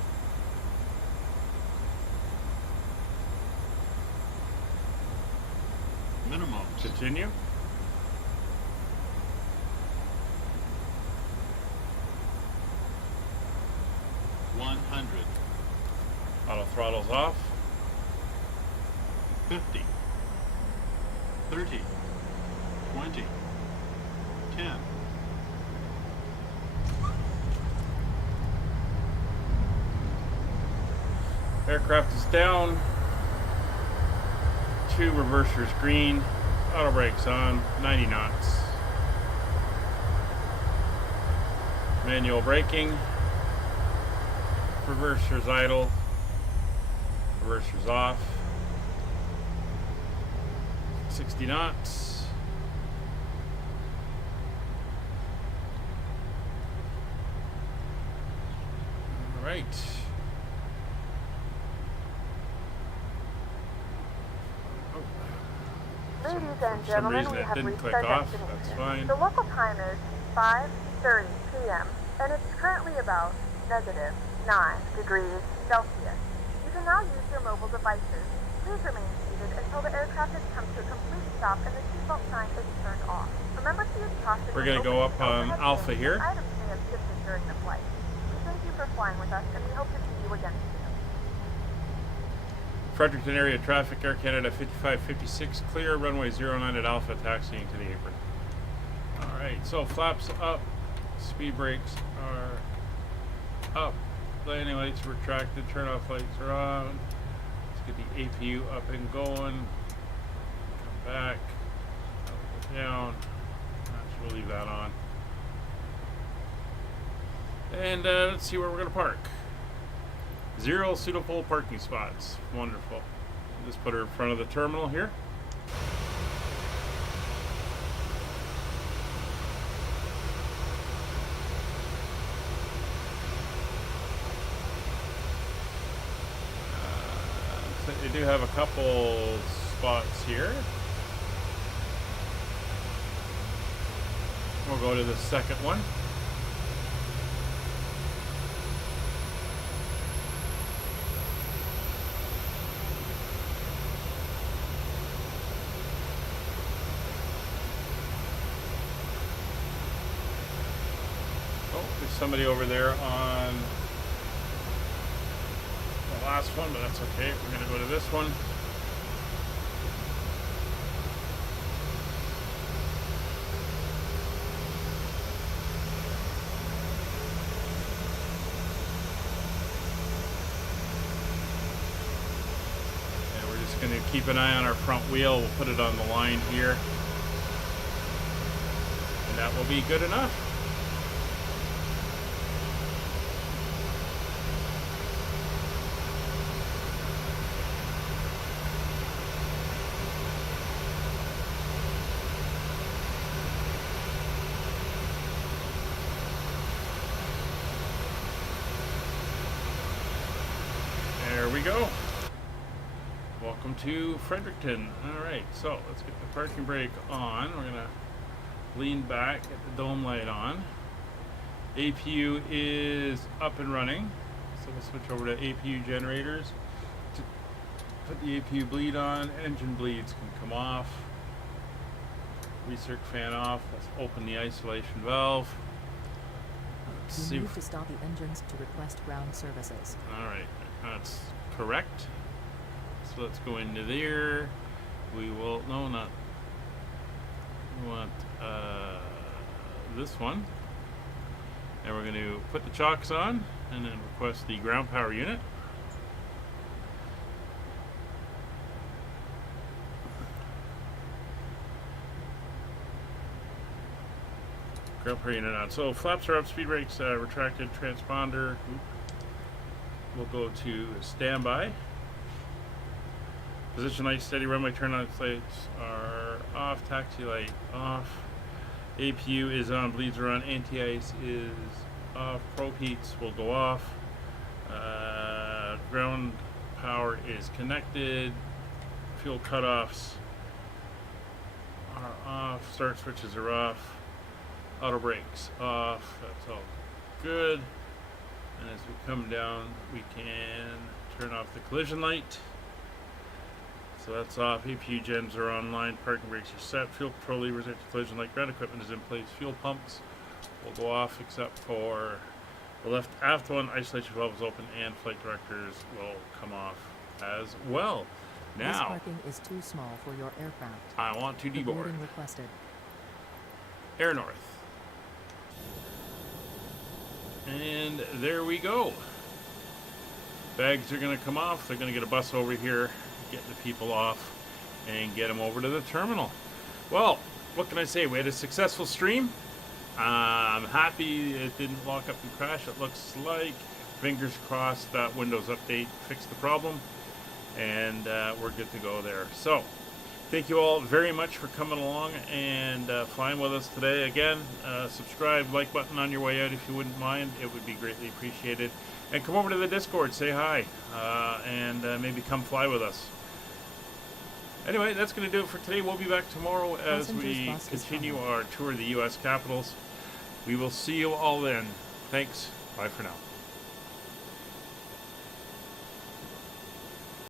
Minimums. Continue. Auto throttle's off. 50, 30, 20, 10. Aircraft is down. 2 reversers green. Auto brakes on. 90 knots. Manual braking. Reversers idle. Reversers off. 60 knots. All right. Ladies and gentlemen, we have reached our destination. The local time is 5:30 p.m. and it's currently about -9 degrees Celsius. You can now use your mobile devices. Please remain seated until the aircraft has come to a complete stop and the seatbelt sign is turned off. Remember to use caution. We're going to go up on Alpha here. Items may have shifted during the flight. We thank you for flying with us and we hope to see you again soon. Fredericton area traffic, Air Canada 5556, clear, runway 09 at Alpha, taxiing to the apron. Alright, so flaps up, speed brakes are up, landing lights retracted, turn off lights are on. Let's get the APU up and going. Come back, down. Actually, we'll leave that on. And let's see where we're going to park. 0 suitable parking spots. Wonderful. Just put her in front of the terminal here. So they do have a couple spots here. We'll go to the second one. Somebody over there on the last one, but that's okay. We're going to go to this one. And we're just going to keep an eye on our front wheel. We'll put it on the line here. And that will be good enough. There we go. Welcome to Fredericton. Alright, so let's get the parking brake on. We're going to lean back, get the dome light on. APU is up and running. So we'll switch over to APU generators. To put the APU bleed on, engine bleeds can come off. Recirc fan off. Let's open the isolation valve. Let's see. You need to stop the engines to request ground services. Alright, that's correct. So let's go into there. We will, no, not, we want this one. And we're going to put the chocks on and then request the ground power unit. Ground power unit on. So flaps are up, speed brakes retracted, transponder. We'll go to standby. Position light steady, runway turn on lights are off, taxi light off. APU is on, bleeds are on, anti-ice is off, probe heats will go off. Ground power is connected. Fuel cutoffs are off, start switches are off. Auto brakes off, that's all good. And as we come down, we can turn off the collision light. So that's off. APU gens are online. Parking brakes are set. Fuel control levers, anti-collision light. Ground equipment is in place. Fuel pumps will go off except for the left aft one. Isolation valve is open, and flight directors will come off as well. This Now, parking is too small for your aircraft. I want to deboard. Boarding requested. Air North. And there we go. Bags are going to come off. They're going to get a bus over here, get the people off, and get them over to the terminal. Well, what can I say? We had a successful stream. I'm happy it didn't lock up and crash. It looks like, fingers crossed, that Windows update fixed the problem, and we're good to go there. So, thank you all very much for coming along and flying with us today. Again, subscribe, like button on your way out if you wouldn't mind. It would be greatly appreciated. And come over to the Discord, say hi, and maybe come fly with us. Anyway, that's going to do it for today. We'll be back tomorrow as we continue our tour of the U.S. capitals. We will see you all then. Thanks. Bye for now.